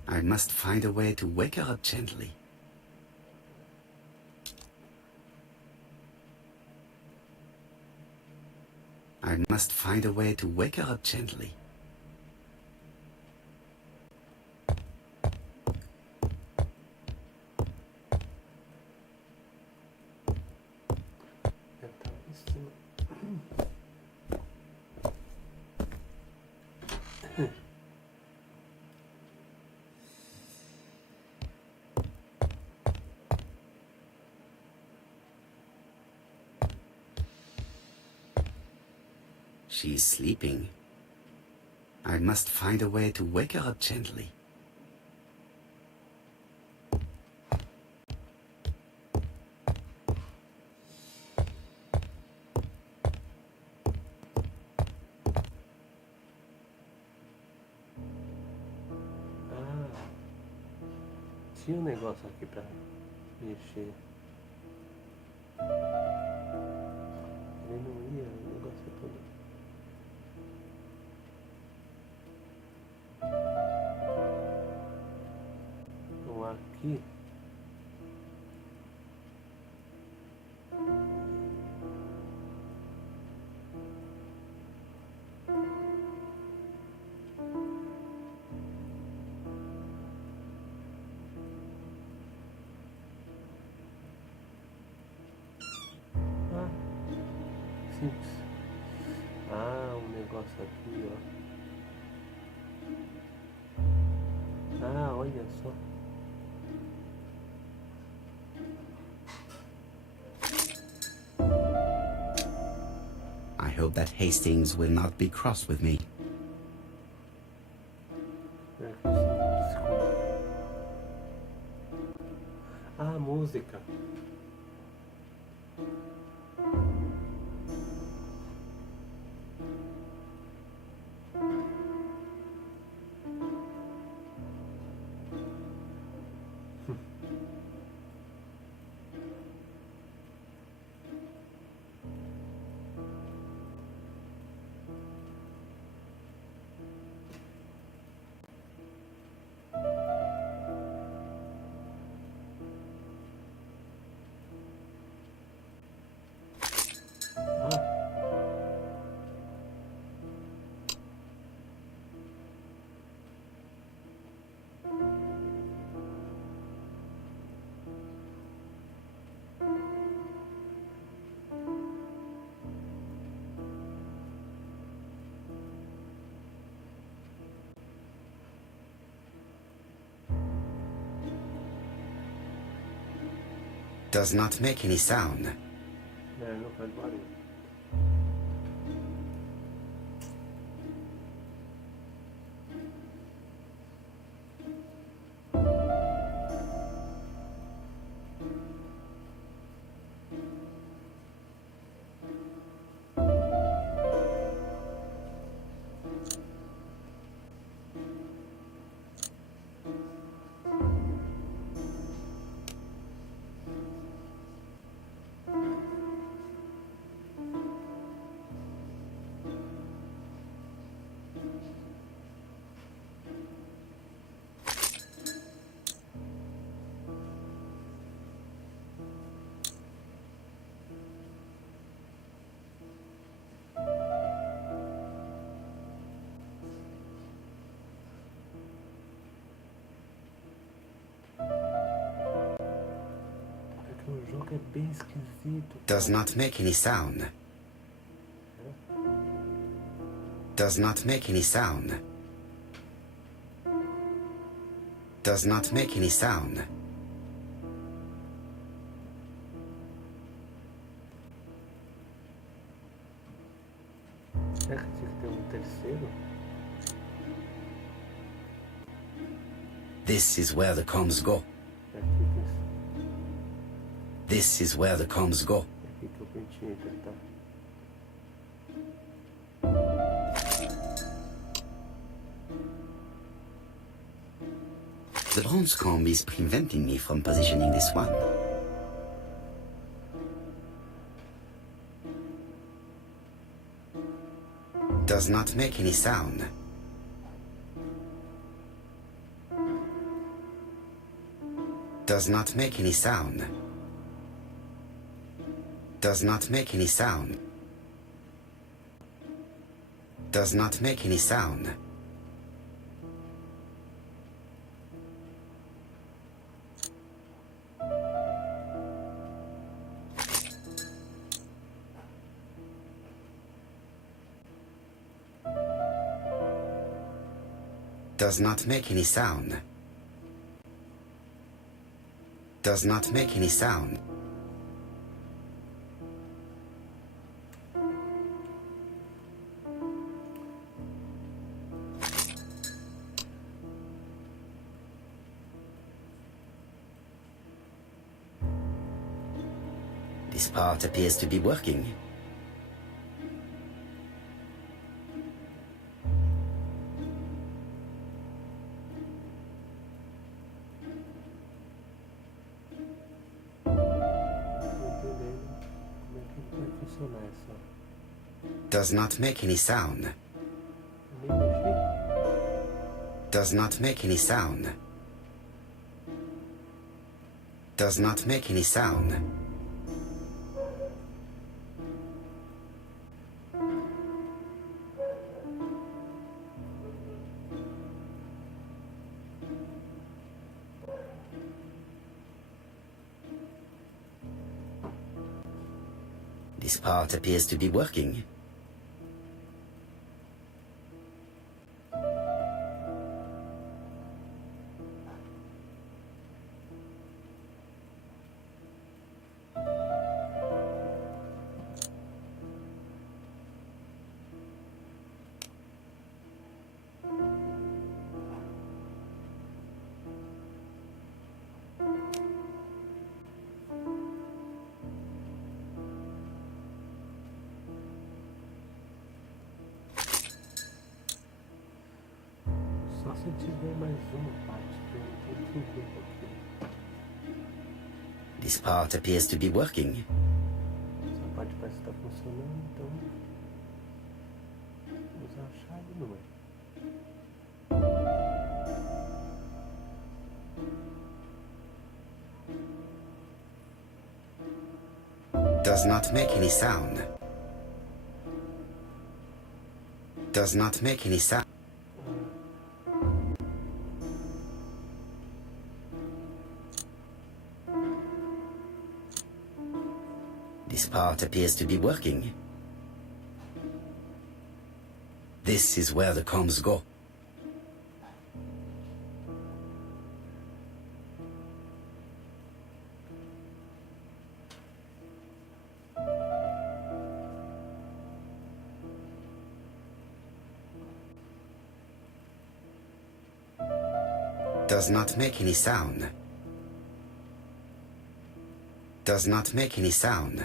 I must find a way to wake her up gently. I must find a way to wake her up gently. She's sleeping. I must find a way to wake her up gently. Tinha um negócio aqui pra mexer. Ele não ia, o negócio é todo. Então aqui. Ah, um negócio aqui, ó. Ah, olha só. I hope that Hastings will not be cross with me. Ah, música. Does not make any sound. É, não faz barulho. O jogo é bem esquisito. Does not make any sound. Does not make any sound. Does not make any sound. Será que tinha que ter um terceiro? This is where the combs go. Aqui tem This is where the combs go. aqui que eu pentinho tá. The bronze comb is preventing me from positioning this one. Does not make any sound. Does not make any sound. Does not make any sound. Does not make any sound. Does not make any sound. Does not make any sound. This part appears to be working. Does not make any sound. Does not make any sound. Does not make any sound. This part appears to be working. Só se tiver mais uma parte que eu não tenho tempo aqui. This part appears to be working. Essa parte parece que está funcionando, então usar a chave não é. Does not make any sound. Does not make any sound. This part appears to be working. This is where the combs go. Does not make any sound. Does not make any sound.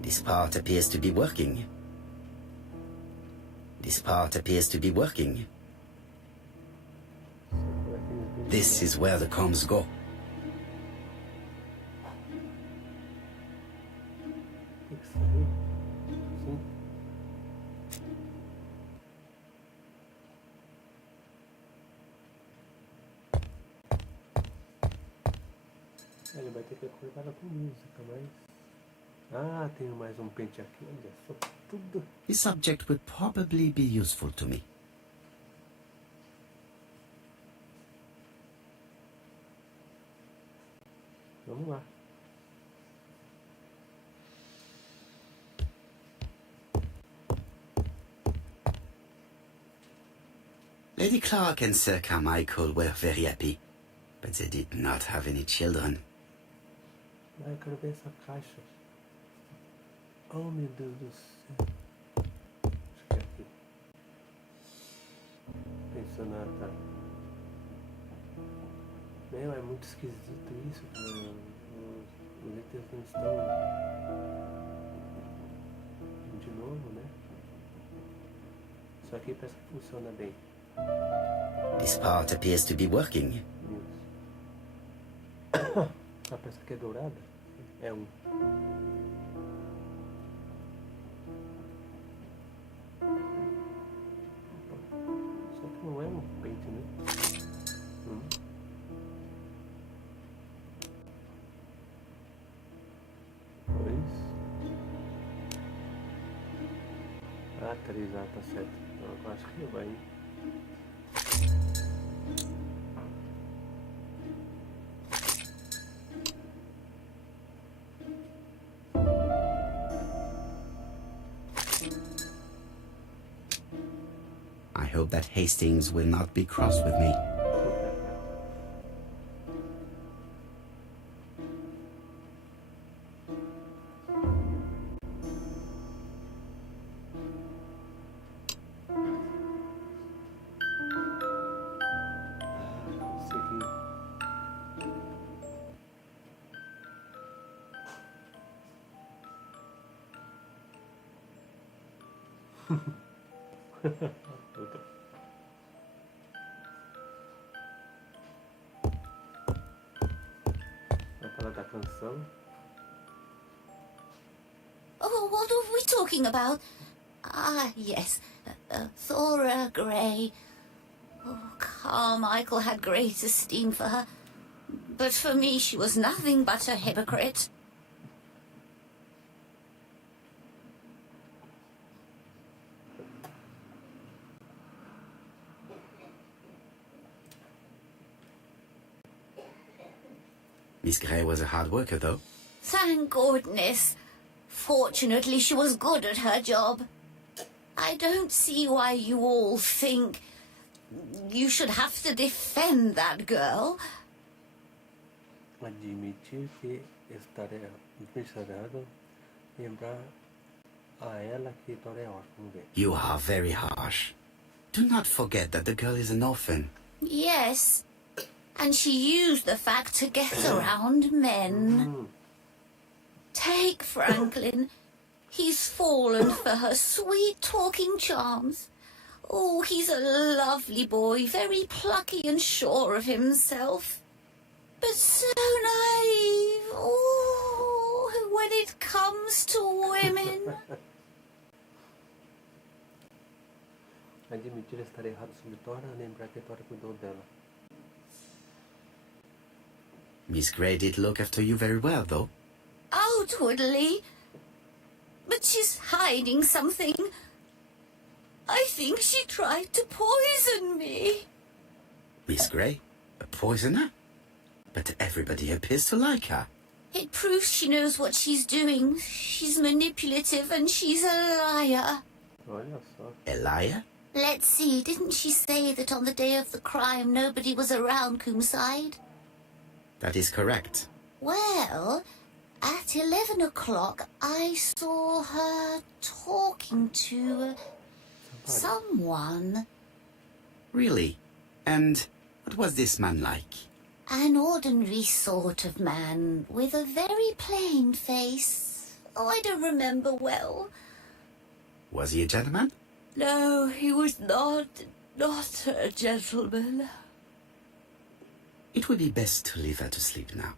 This part appears to be working. This part appears to be working. This is where the combs go. Tem que sair. Sim. Ele vai ter que acordar com música, mas... Ah, tenho mais um pente aqui, olha só, tudo. This subject would probably be useful to me. Vamos lá. Lady Clark and Sir Carmichael were very happy, but they did not have any children. Ah, eu quero ver essa caixa. Oh, meu Deus do céu. Acho que é aqui. Pensando, tá. Meu, é muito esquisito isso, cara. Os itens não estão de novo, né? Isso aqui parece que funciona bem. This part appears to be working. Isso. Ah, parece que é dourada. É um. Só que não é um pente, né? Ah, 3, tá certo. Então, eu acho que vai. I hope that Hastings will not be cross with me. Aquela da canção. Oh, what are we talking about? Ah, yes. Thora Grey. Oh, Carmichael had great esteem for her. But for me, she was nothing but a hypocrite. Miss Grey was a hard worker, though. Thank goodness. Fortunately, she was good at her job. I don't see why you all think you should have to defend that girl. Admitir que estarei errado, lembrar a ela que Thor é órfão. You are very harsh. Do not forget that the girl is an orphan. Yes. And she used the fact to get around men. Take Franklin. He's fallen for her sweet talking charms. Oh, he's a lovely boy, very plucky and sure of himself. But so naive. Oh, when it comes to women. Admitir estar errado sobre Thora, lembrar que Thora cuidou dela. Miss Grey did look after you very well, though. Outwardly. But she's hiding something. I think she tried to poison me. Miss Grey? A poisoner? But everybody appears to like her. It proves she knows what she's doing. She's manipulative and she's a liar. Olha só. A liar? Let's see, didn't she say that on the day of the crime nobody was around Coomside? That is correct. Well, at 11 o'clock I saw her talking to someone. Really? And what was this man like? An ordinary sort of man with a very plain face. Oh, I don't remember well. Was he a gentleman? No, he was not a gentleman. It would be best to leave her to sleep now.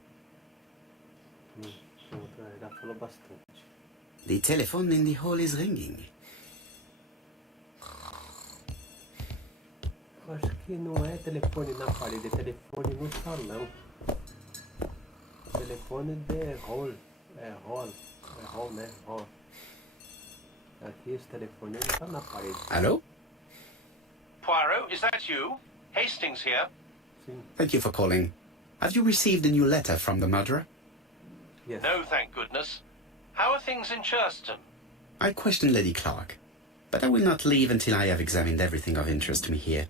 Ela falou bastante. The telephone in the hall is ringing. Eu acho que não é telefone na parede, é telefone no salão. Telefone de hall. É hall, né? Hall. Aqui esse telefone não está na parede. Hello? Poirot, is that you? Hastings here. Sim. Thank you for calling. Have you received a new letter from the murderer? Yes. No, thank goodness. How are things in Churston? I questioned Lady Clark, but I will not leave until I have examined everything of interest to me here.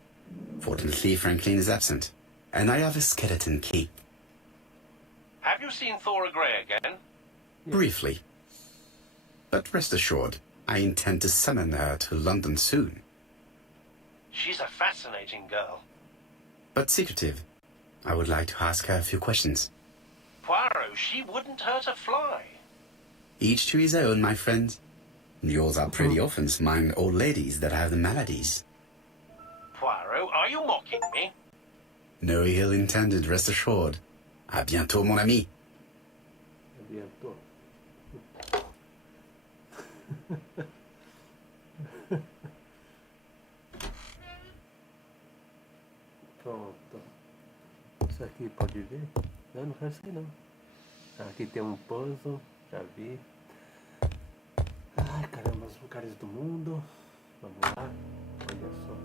Fortunately, Franklin is absent, and I have a skeleton key. Have you seen Thora Grey again? Yes. Briefly. But I will not leave until I have examined everything of interest to me here. Fortunately, Franklin is absent, and I have a skeleton key. Sim. Briefly. But but rest assured, I intend to summon her to London soon. She's a fascinating girl. But secretive. I would like to ask her a few questions. Poirot, she wouldn't hurt a fly. Each to his own, my friend. Yours are pretty often among old ladies that have the maladies. Poirot, are you mocking me? No ill intended, rest assured. À bientôt, mon ami. Adiantou. Pronto. Isso aqui pode ver? Não quero isso aqui não. Aqui tem um puzzle, já vi. Ai caramba, os lugares do mundo. Vamos lá, olha só.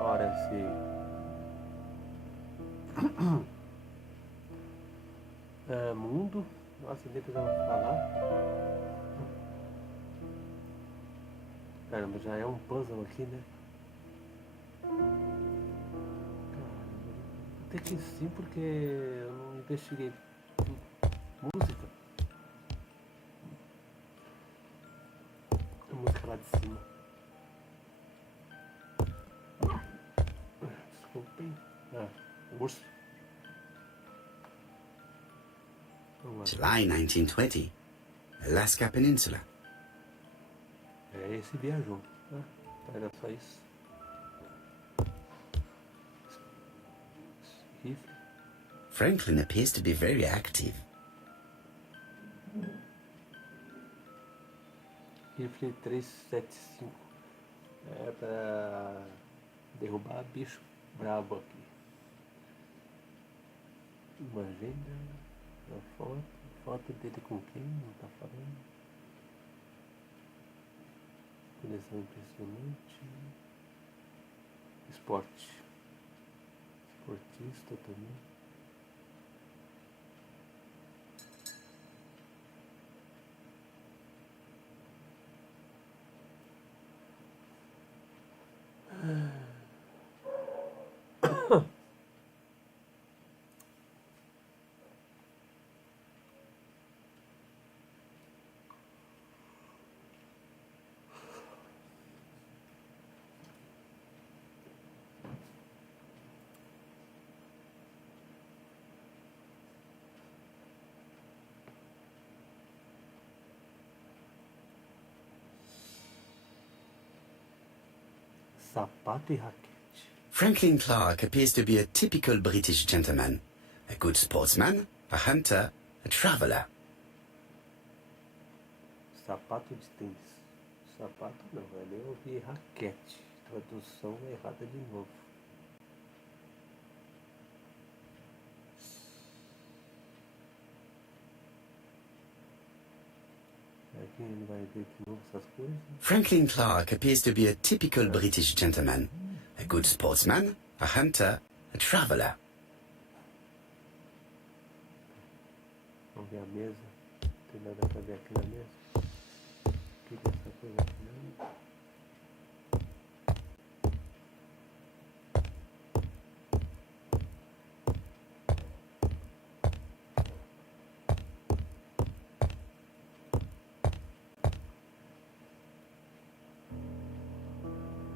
Ora esse mundo. Nossa, nem precisava falar. Caramba, já é um puzzle aqui, né? Caramba, até que sim, porque eu não investiguei música. A música lá de cima. Desculpem. Urso. July 1920, Alaska Peninsula. É, esse viajou. Era só isso. Rifle. Franklin appears to be very active. Rifle 375. É pra derrubar bicho brabo aqui. Uma agenda, uma foto dele com quem? Não tá falando. Coleção impressionante. Esporte. Esportista também. Sapato e raquete. Franklin Clark appears to be a typical British gentleman. A good sportsman, a hunter, a traveler. Sapato de tênis. Sapato não, ali eu ouvi raquete. Tradução errada de novo. Aqui ele vai ver de novo essas coisas. Franklin Clark appears to be a typical British gentleman. A good sportsman, a hunter, a traveler. Vamos ver a mesa. Não tem nada pra ver aqui na mesa. O que é essa coisa aqui? Não?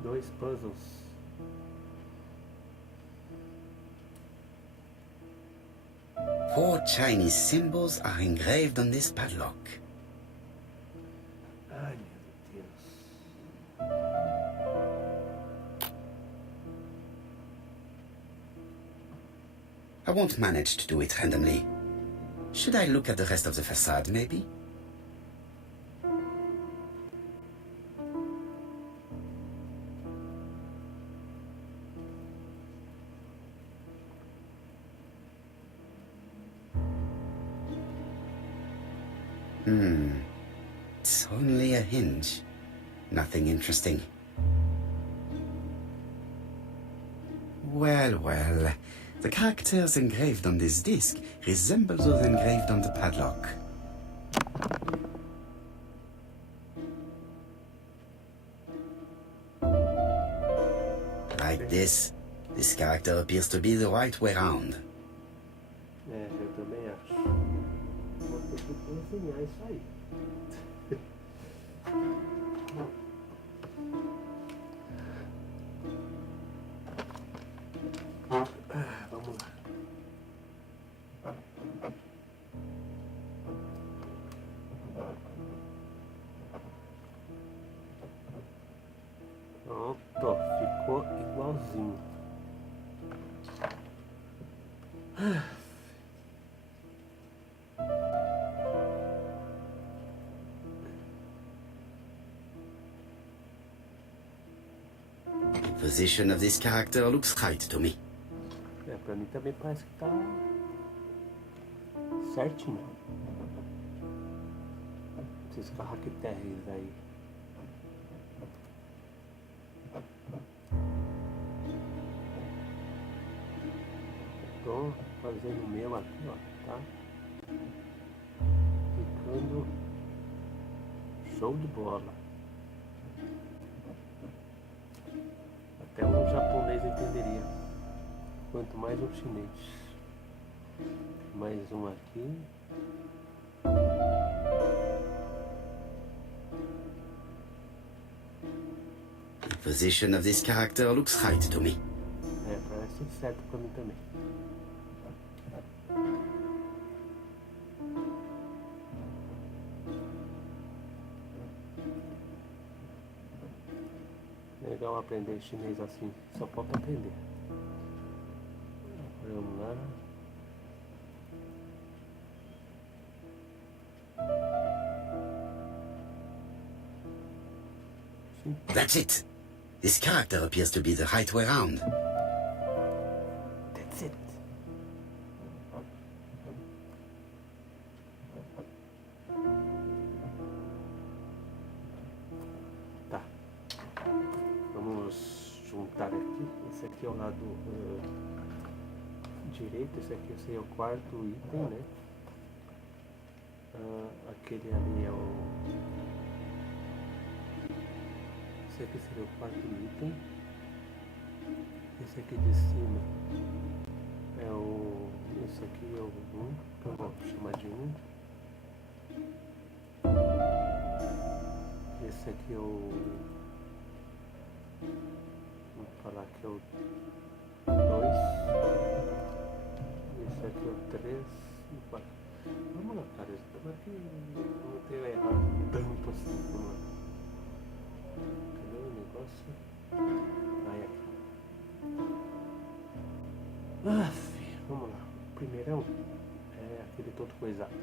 Dois puzzles. Four Chinese symbols are engraved on this padlock. Ai, meu Deus. I won't manage to do it randomly. Should I look at the rest of the facade, maybe? It's only a hinge. Nothing interesting. Well, well. The characters engraved on this disc resemble those engraved on the padlock. Like this character appears to be the right way round. É, eu também acho. Vou ter que desenhar isso aí. Vamos lá. Pronto, ficou igualzinho. The position of this character looks right to me. É, pra mim também parece que tá certinho. Esses caracteres aí. Tô fazendo o meu aqui, ó, tá? Ficando show de bola. Até um japonês entenderia. Quanto mais um chinês. Mais um aqui. The position of this character looks right to me. É, parece certo pra mim também. Legal aprender chinês assim, só falta aprender. Vamos lá. Sim. That's it. This character appears to be the right way round. That's it. Tá. Vamos juntar aqui. Esse aqui é o lado direito. Esse aqui seria o quarto item, né? Aquele ali é o... Esse aqui seria o quarto item. Esse aqui de cima é o... Esse aqui é o 1, que eu vou chamar de 1. Esse aqui é o... Vamos falar que é o 2. Esse aqui é o 3 e 4. Vamos lá, cara. Tomara que não tenha errado tanto assim. Vamos lá. Cadê o negócio? Aí aqui. Vamos lá. O primeirão é aquele todo coisado.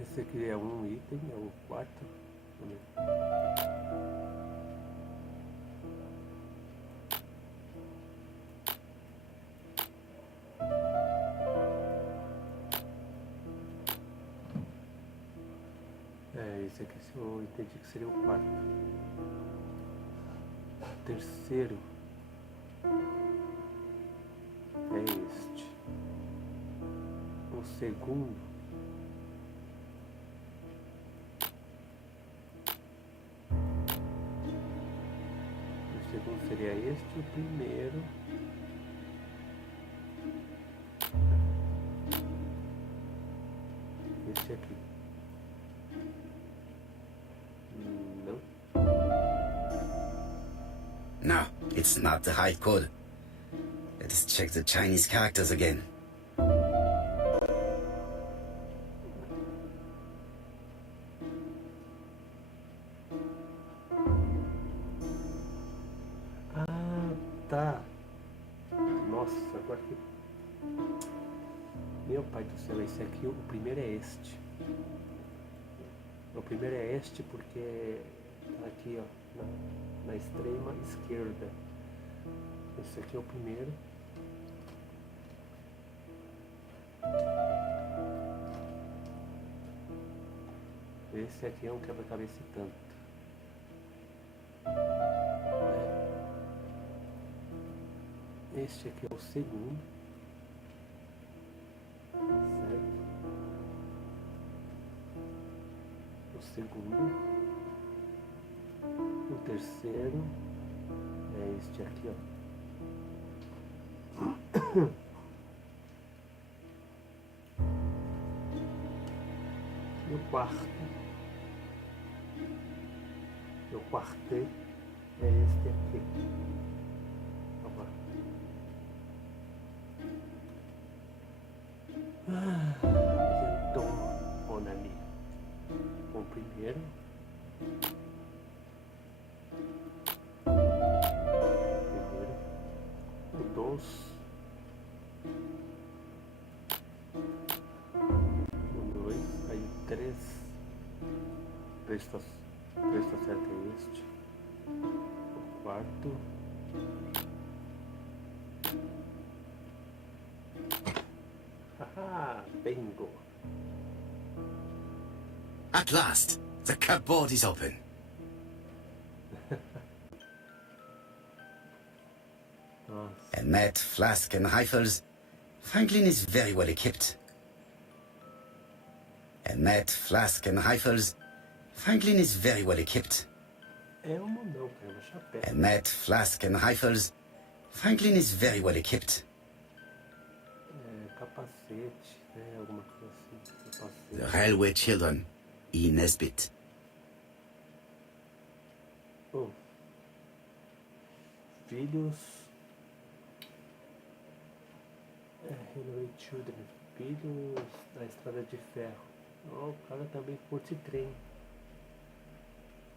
Esse aqui é um item, é o quarto. Esse aqui eu entendi que seria o quarto. O terceiro é este. O segundo seria este. O primeiro este aqui. No, it's not the high code. Let us check the Chinese characters again. Tá. Nossa, agora que... Meu pai do céu, esse aqui, o primeiro é este. O primeiro é este porque tá aqui, ó, na extrema esquerda. Esse aqui é o primeiro. Esse aqui é um quebra-cabeça e tanto. Este aqui é o segundo. Certo? O segundo. O terceiro. é este aqui, ó. E o quarto é este aqui. Vamos lá. Então, mon ami. O primeiro. O dois. O dois. Aí o três. Presta certo é este. O quarto. Haha, bingo. At last, the cupboard is open. A net, flask and rifles. Franklin is very well equipped. A net, flask and rifles. Franklin is very well equipped. É um não, é um chapéu. A net, flask and rifles. Franklin is very well equipped. É, capacete, né? Alguma coisa assim. Capacete. The Railway Children, E. Nesbitt. Oh. Filhos. Railway Children. Filhos da Estrada de Ferro. Oh, o cara também curte trem.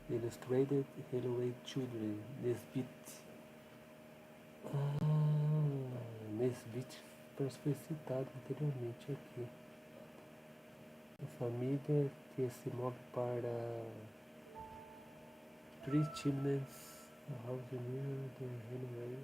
Illustrated Railway Children. Nesbitt. Nesbitt foi citado anteriormente aqui. A família que se move para Three Chimneys, a House Near the Railway.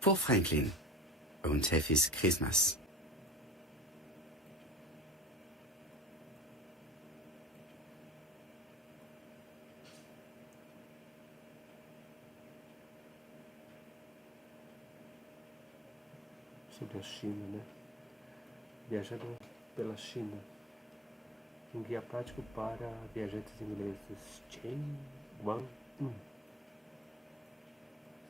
For Franklin, und have his Christmas. Sobre a China, né? Viajando pela China. Um guia prático para viajantes ingleses. Chen Wang.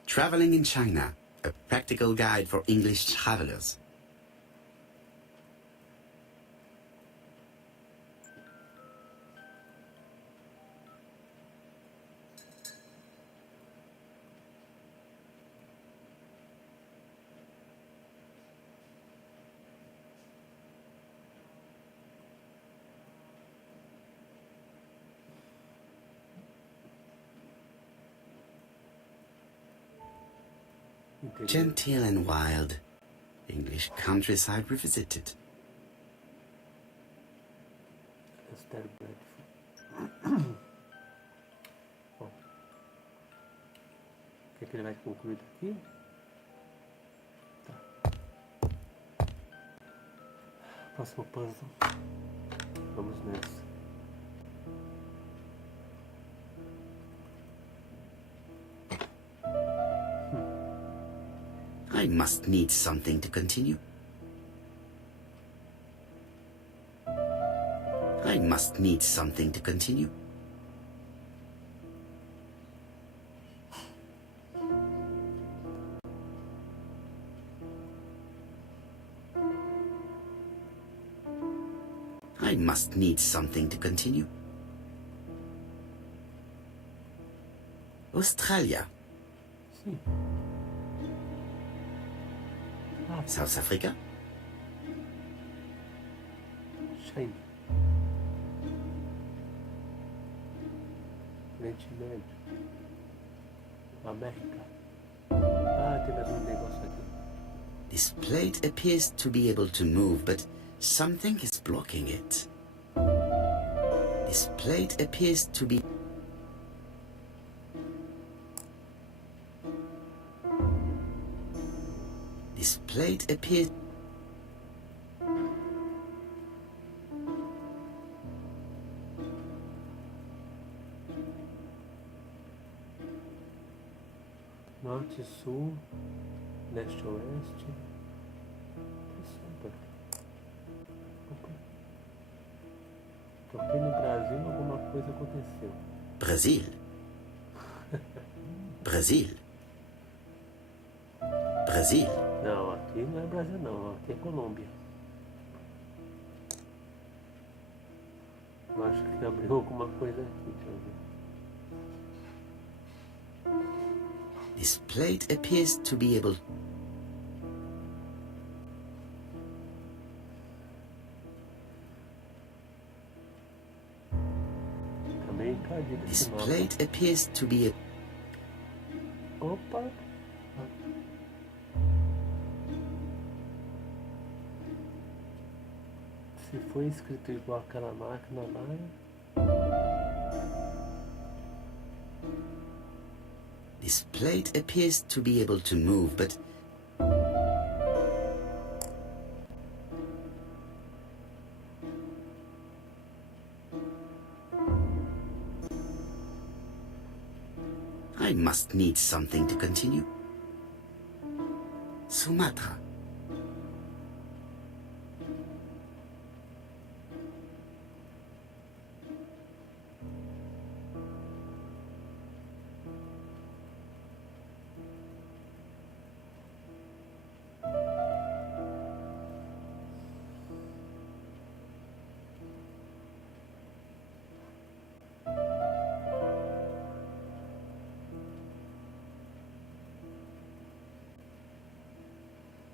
Traveling in China, a practical guide for English travelers. Genteel and wild, English countryside revisited. Bom, o que ele vai concluir aqui? Tá. Próximo puzzle. Vamos nessa. I must need something to continue. I must need something to continue. I must need something to continue. Australia. Sim. South Africa. China. Oriente Médio. América. Tem mais um negócio aqui. This plate appears to be able to move, but something is blocking it. This plate appears to be... This plate appears... Norte, sul, leste, oeste. Toquei no Brasil, alguma coisa aconteceu. Brasil. Brasil. Brasil. Não, aqui não é Brasil não, aqui é Colômbia. Eu acho que abriu alguma coisa aqui, deixa eu ver. This plate appears to be able... Também encardido This esse mapa. plate appears to be... Opa! Se foi escrito igual aquela máquina lá... This plate appears to be able to move, but... I must need something to continue. Sumatra.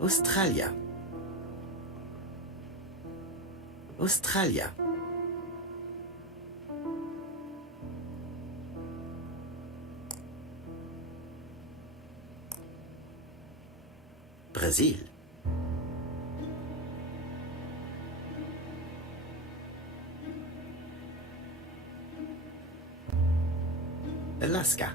Australia. Australia. Brazil. Alaska.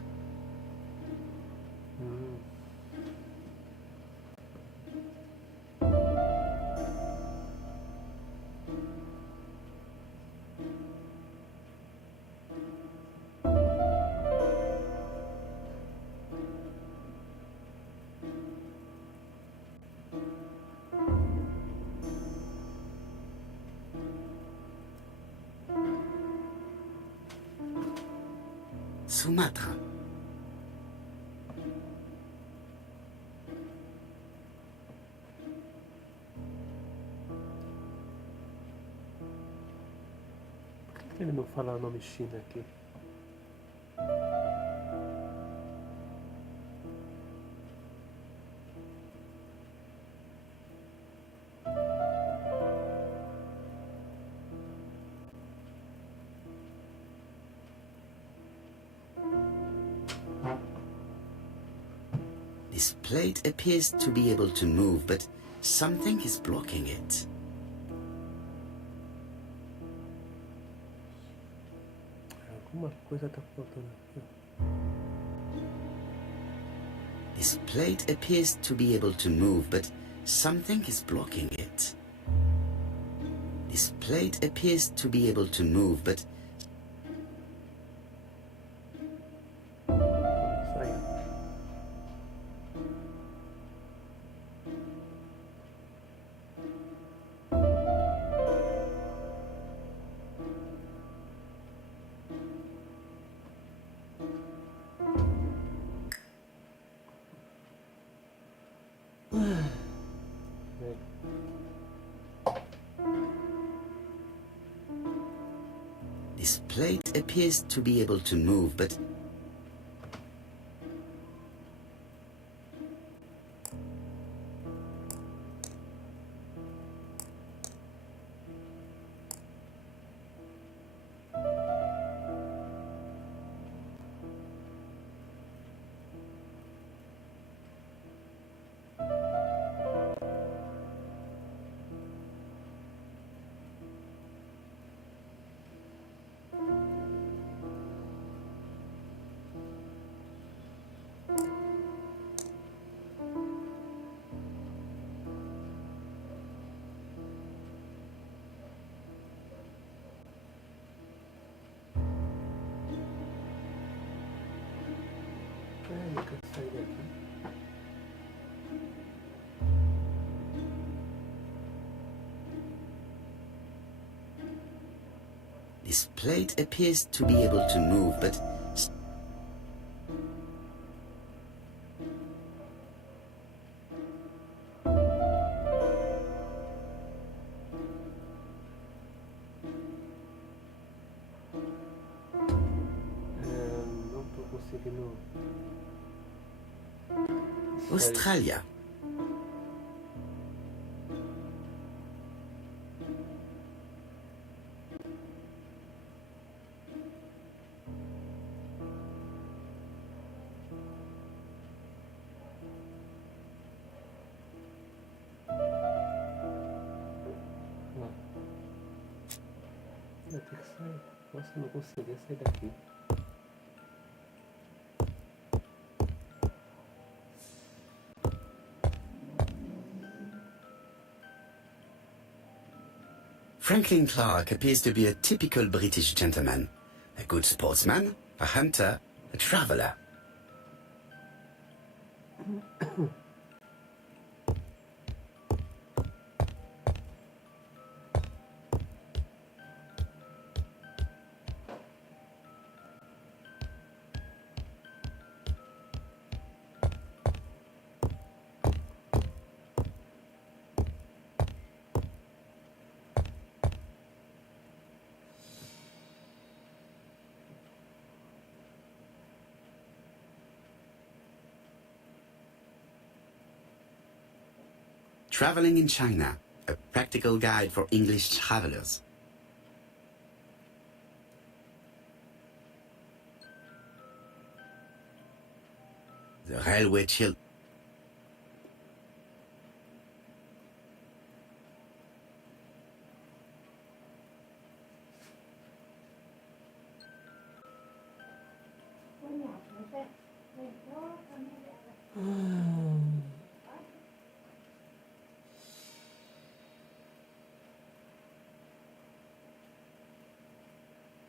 Sumatra. Por que ele não fala o nome China aqui? This plate appears to be able to move, but something is blocking it. Alguma coisa tá faltando aqui. This plate appears to be able to move, but something is blocking it. This plate appears to be able to move, but... Saiu. This plate appears to be able to move, but... Eu quero sair daqui. This plate appears to be able to move, but... Não tô conseguindo... Australia. Vou ter que sair. Nossa, eu não conseguia sair daqui. Franklin Clark appears to be a typical British gentleman. A good sportsman, a hunter, a traveller. Traveling in China, a practical guide for English travelers. The railway chill.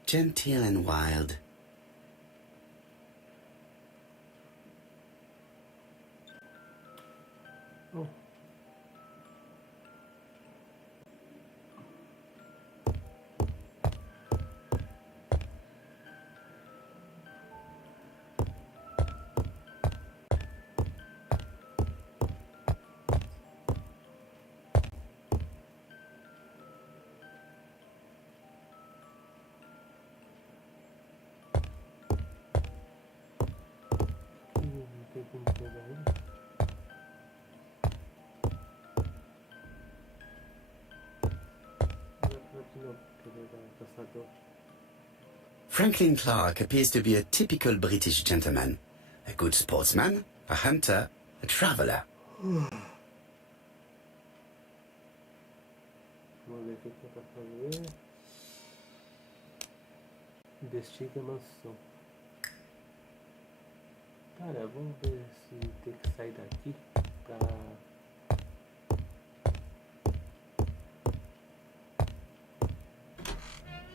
Genteel and wild. Oh. Não tem como pegar ele. Franklin Clark appears to be a typical British gentleman. A good sportsman, a hunter, a traveller. Vamos ver o que é pra fazer. Investiga a mansão. Cara, vamos ver se tem que sair daqui pra...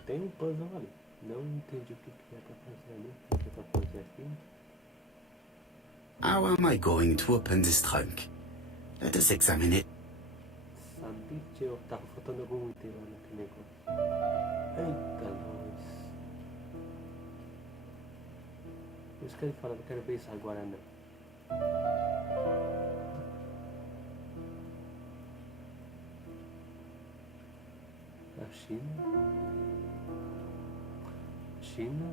Tem um puzzle ali. Não entendi o que é pra fazer ali. O que é pra fazer aqui? How am I going to open this trunk? Let us examine it. Sabia que eu tava faltando algum item lá naquele negócio. Eita, nós. Por isso que ele fala, não quero ver isso agora não. A China. China.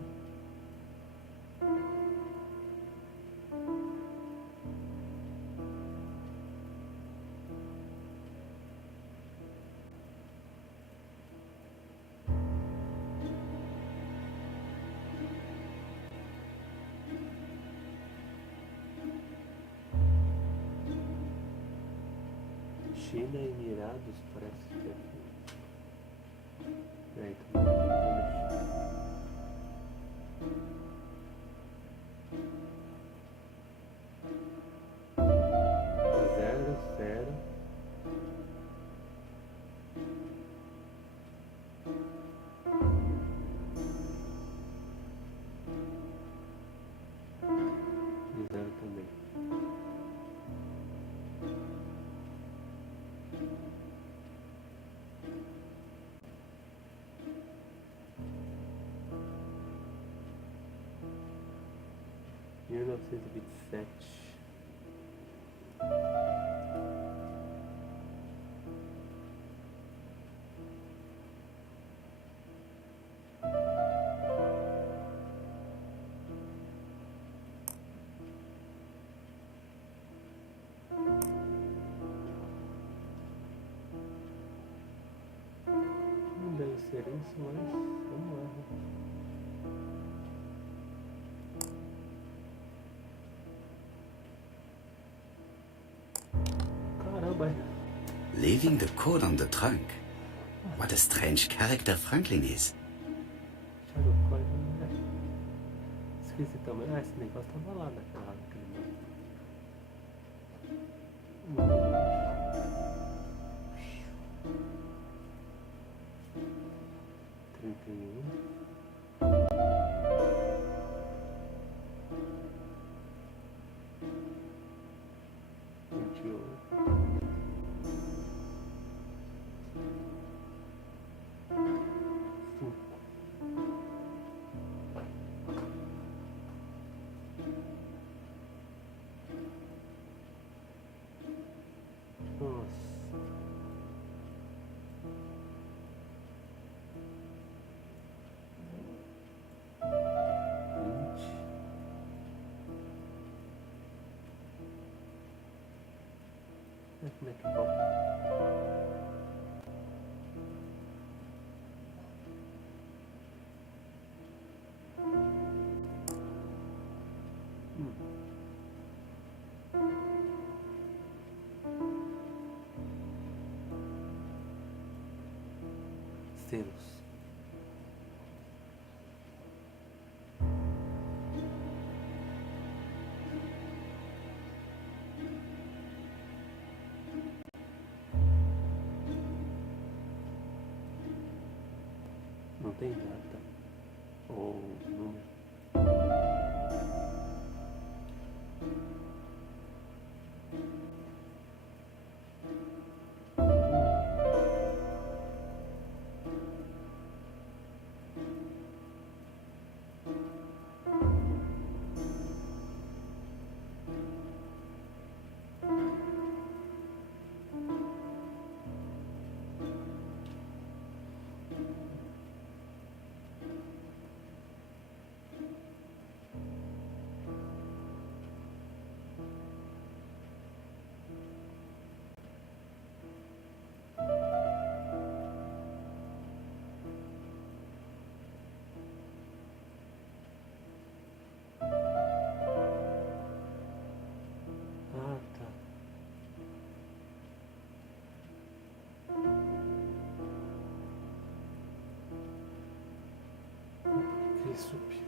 China e Emirados, parece que é aqui. Aí, tá bom. Zero, zero. E zero também. 1927. Não deve ser isso, mas vamos lá. Caramba. Leaving the code on the trunk. What a strange character Franklin is. Esqueci também. Ah, esse negócio tava lá naquele trinta e um, 28. Como é que volta? Selos. Não tem data ou número. Participe.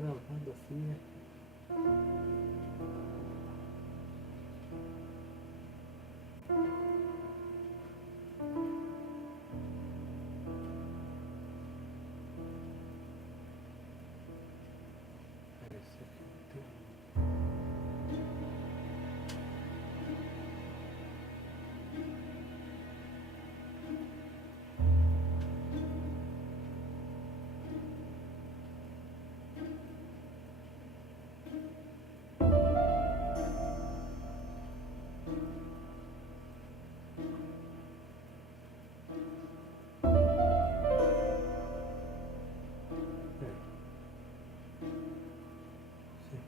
gravado assim, esse aqui tem.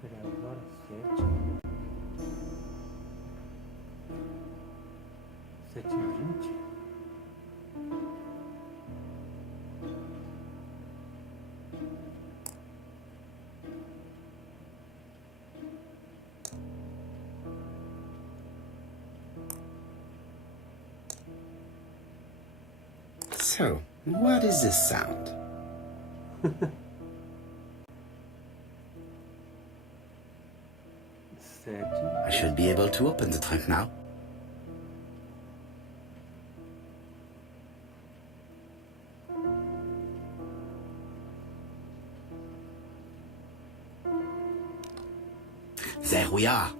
Será agora 7h20. So, what is this sound? I should be able to open the trunk now. There we are.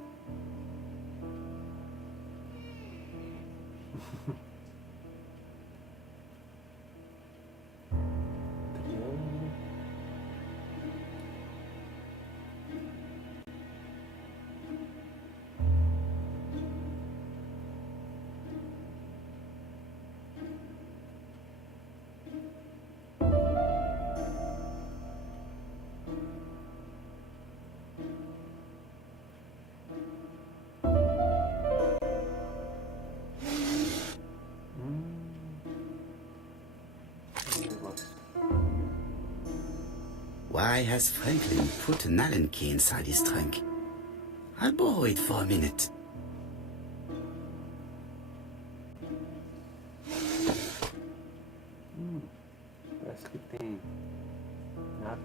Why has Franklin put an Allen key inside his trunk? I'll borrow it for a minute. Parece que tem nada.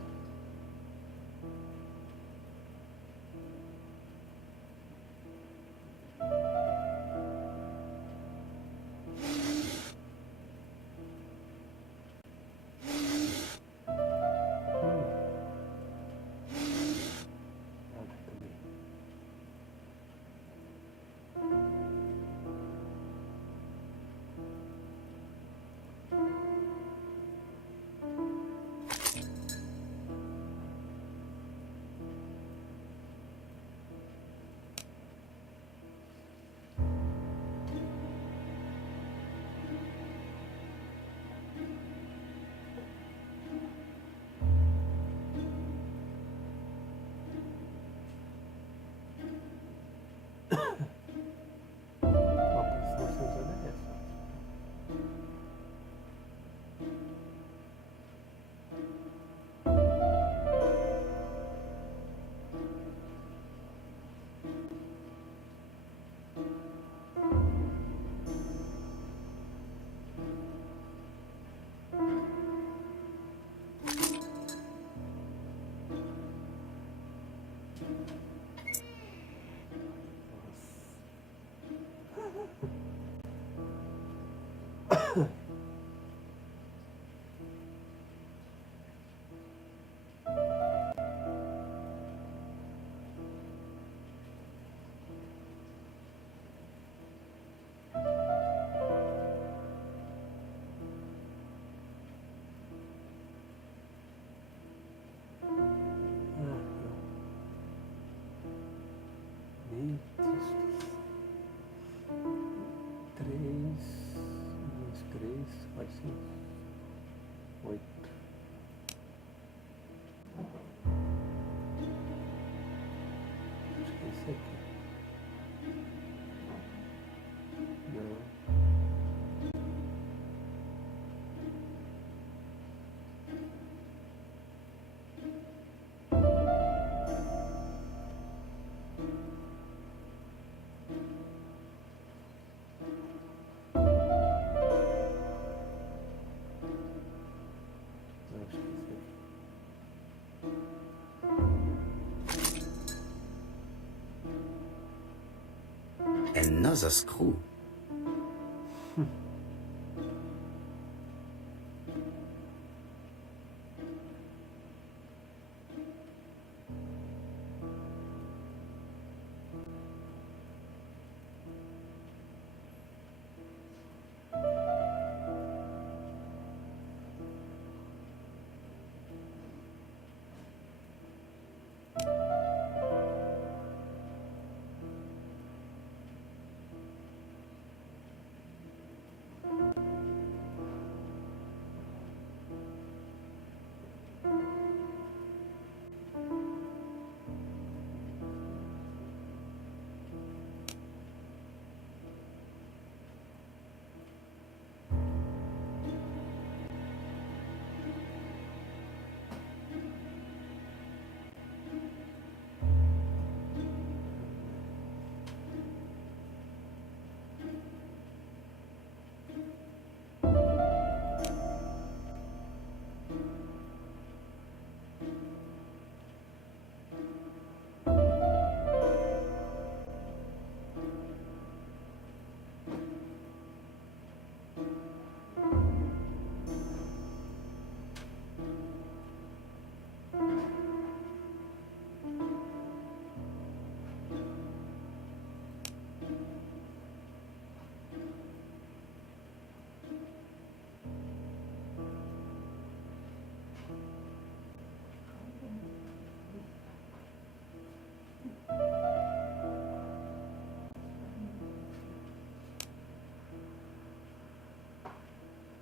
Nada também. Ó, a posição usada é essa. Pode ser 8. Acho que é esse aqui. Não. Acho que é esse aqui. Another screw.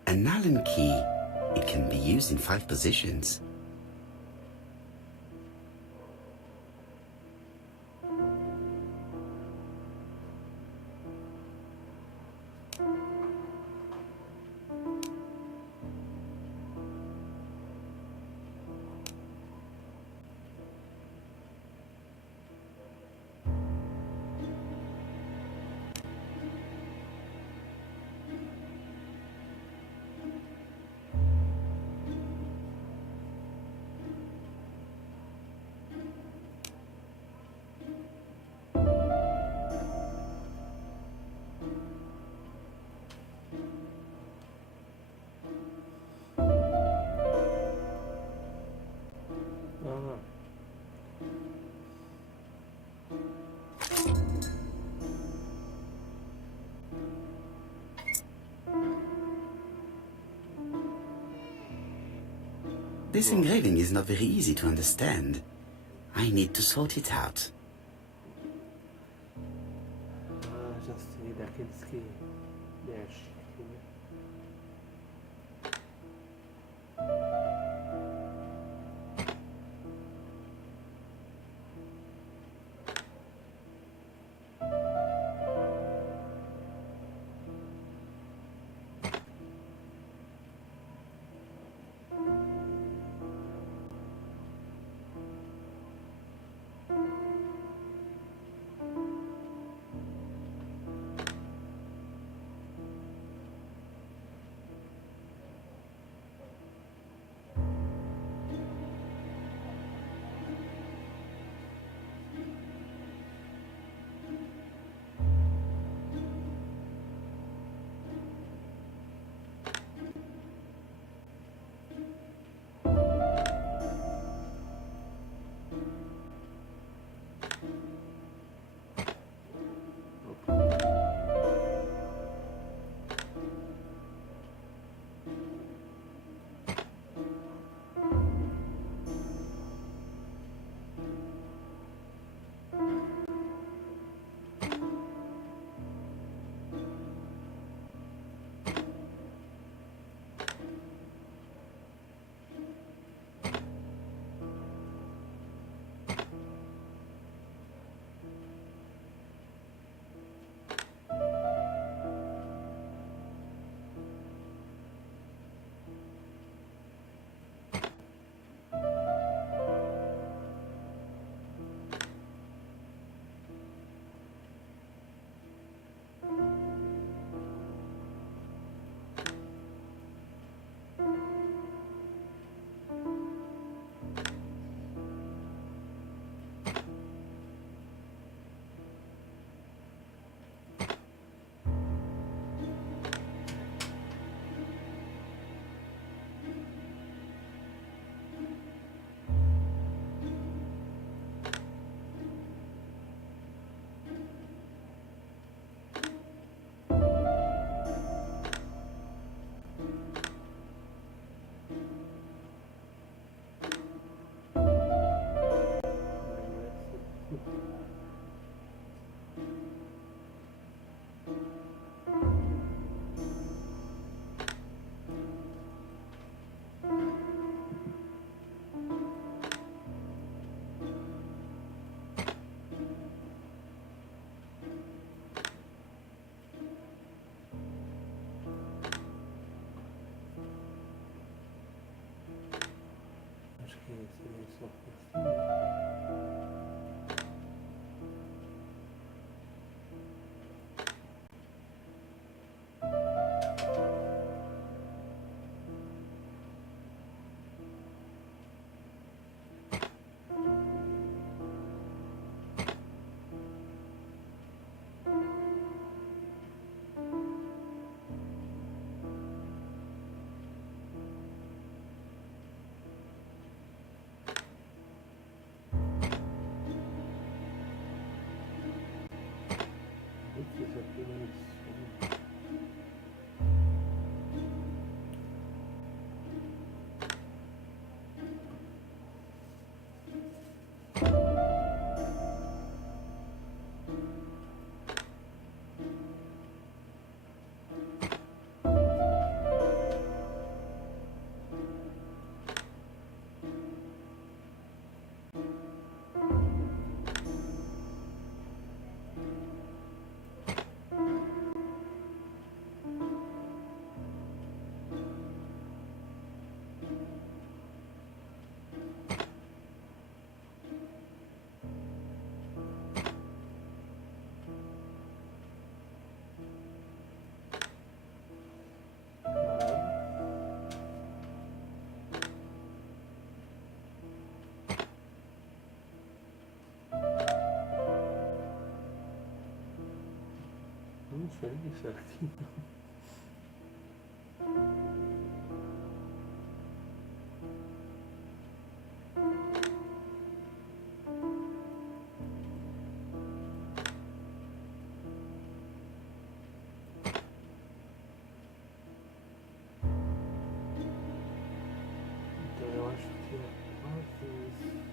An Allen key, it can be used in 5 positions. This engraving is not very easy to understand. I need to sort it out. Já sei, daqueles que mexe aqui, né? difícil aqui, mas... Não sei, certinho. Então eu acho que é quase isso.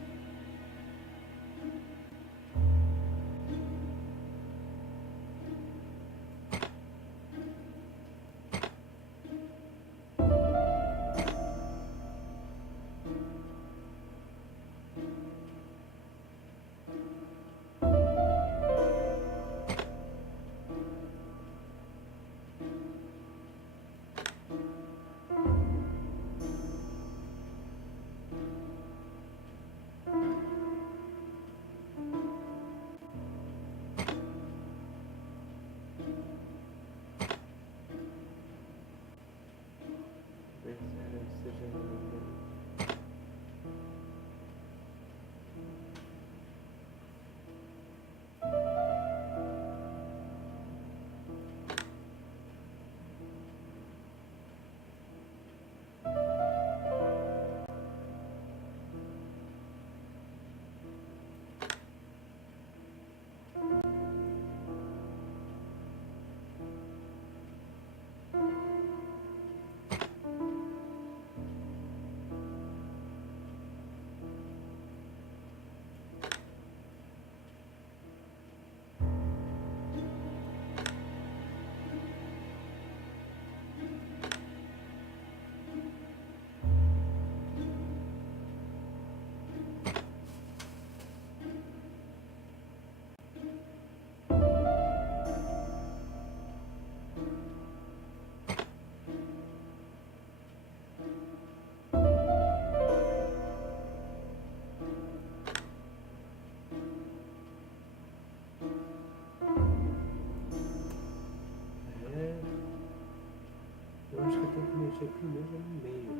Eu acho que eu tenho que mexer primeiro no meio.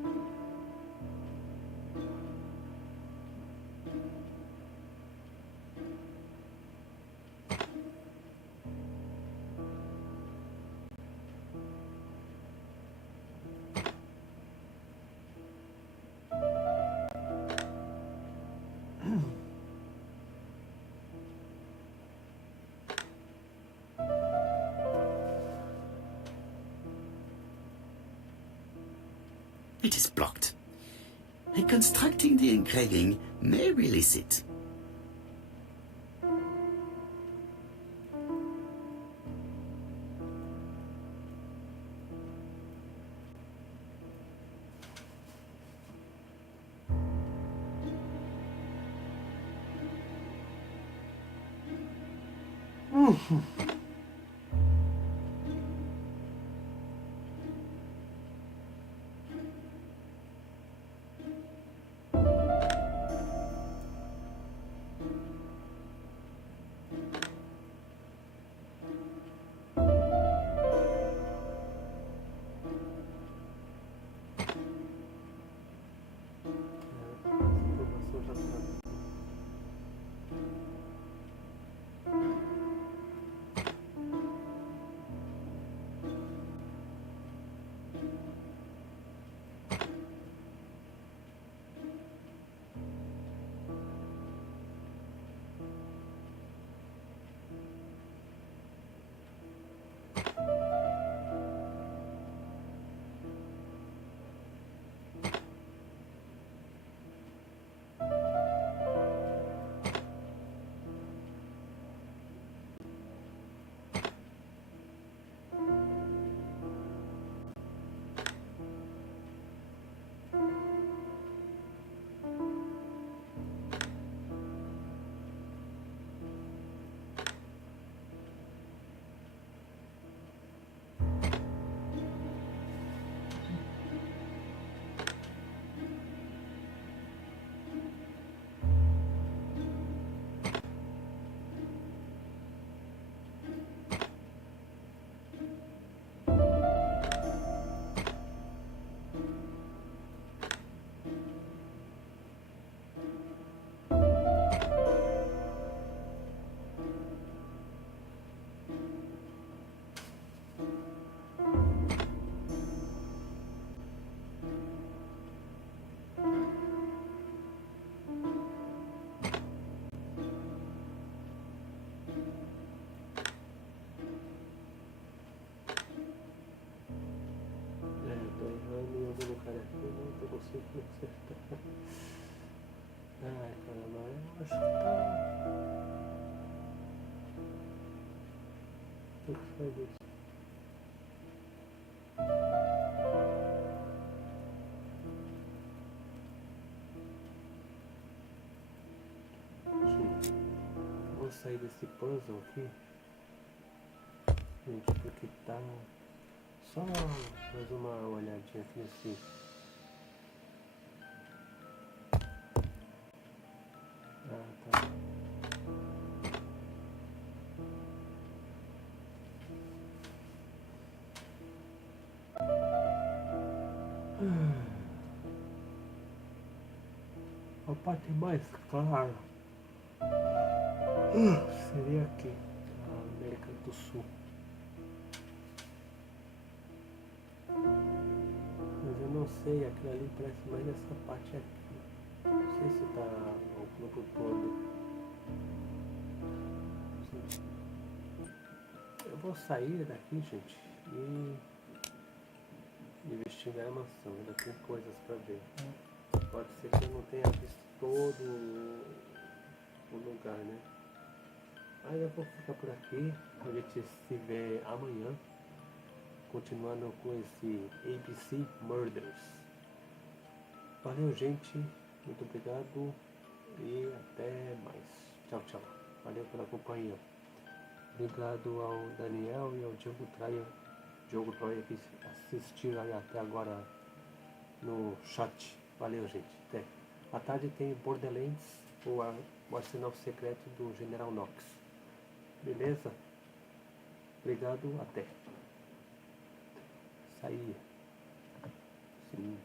It is blocked. Reconstructing the engraving may release it. Ai, caramba, eu acho que tá... O que foi isso? Gente, vou sair desse puzzle aqui. Gente, porque tá... Só mais uma olhadinha aqui nesse... Ah, tá. A parte mais clara seria aqui, a América do Sul. Mas eu não sei, aquilo ali parece mais essa parte aqui. Não sei se tá o grupo todo. Eu vou sair daqui, gente, e investigar a mansão. Ainda tem coisas pra ver. Pode ser que eu não tenha visto todo o lugar, né? Mas eu vou ficar por aqui. A gente se vê amanhã, continuando com esse ABC Murders. Valeu, gente. Muito obrigado e até mais. Tchau, tchau. Valeu pela companhia. Obrigado ao Daniel e ao Diogo Troia que assistiram aí até agora no chat. Valeu, gente. Até. À tarde tem Borderlands, o arsenal secreto do General Knox. Beleza? Obrigado. Até. Sair. Sim.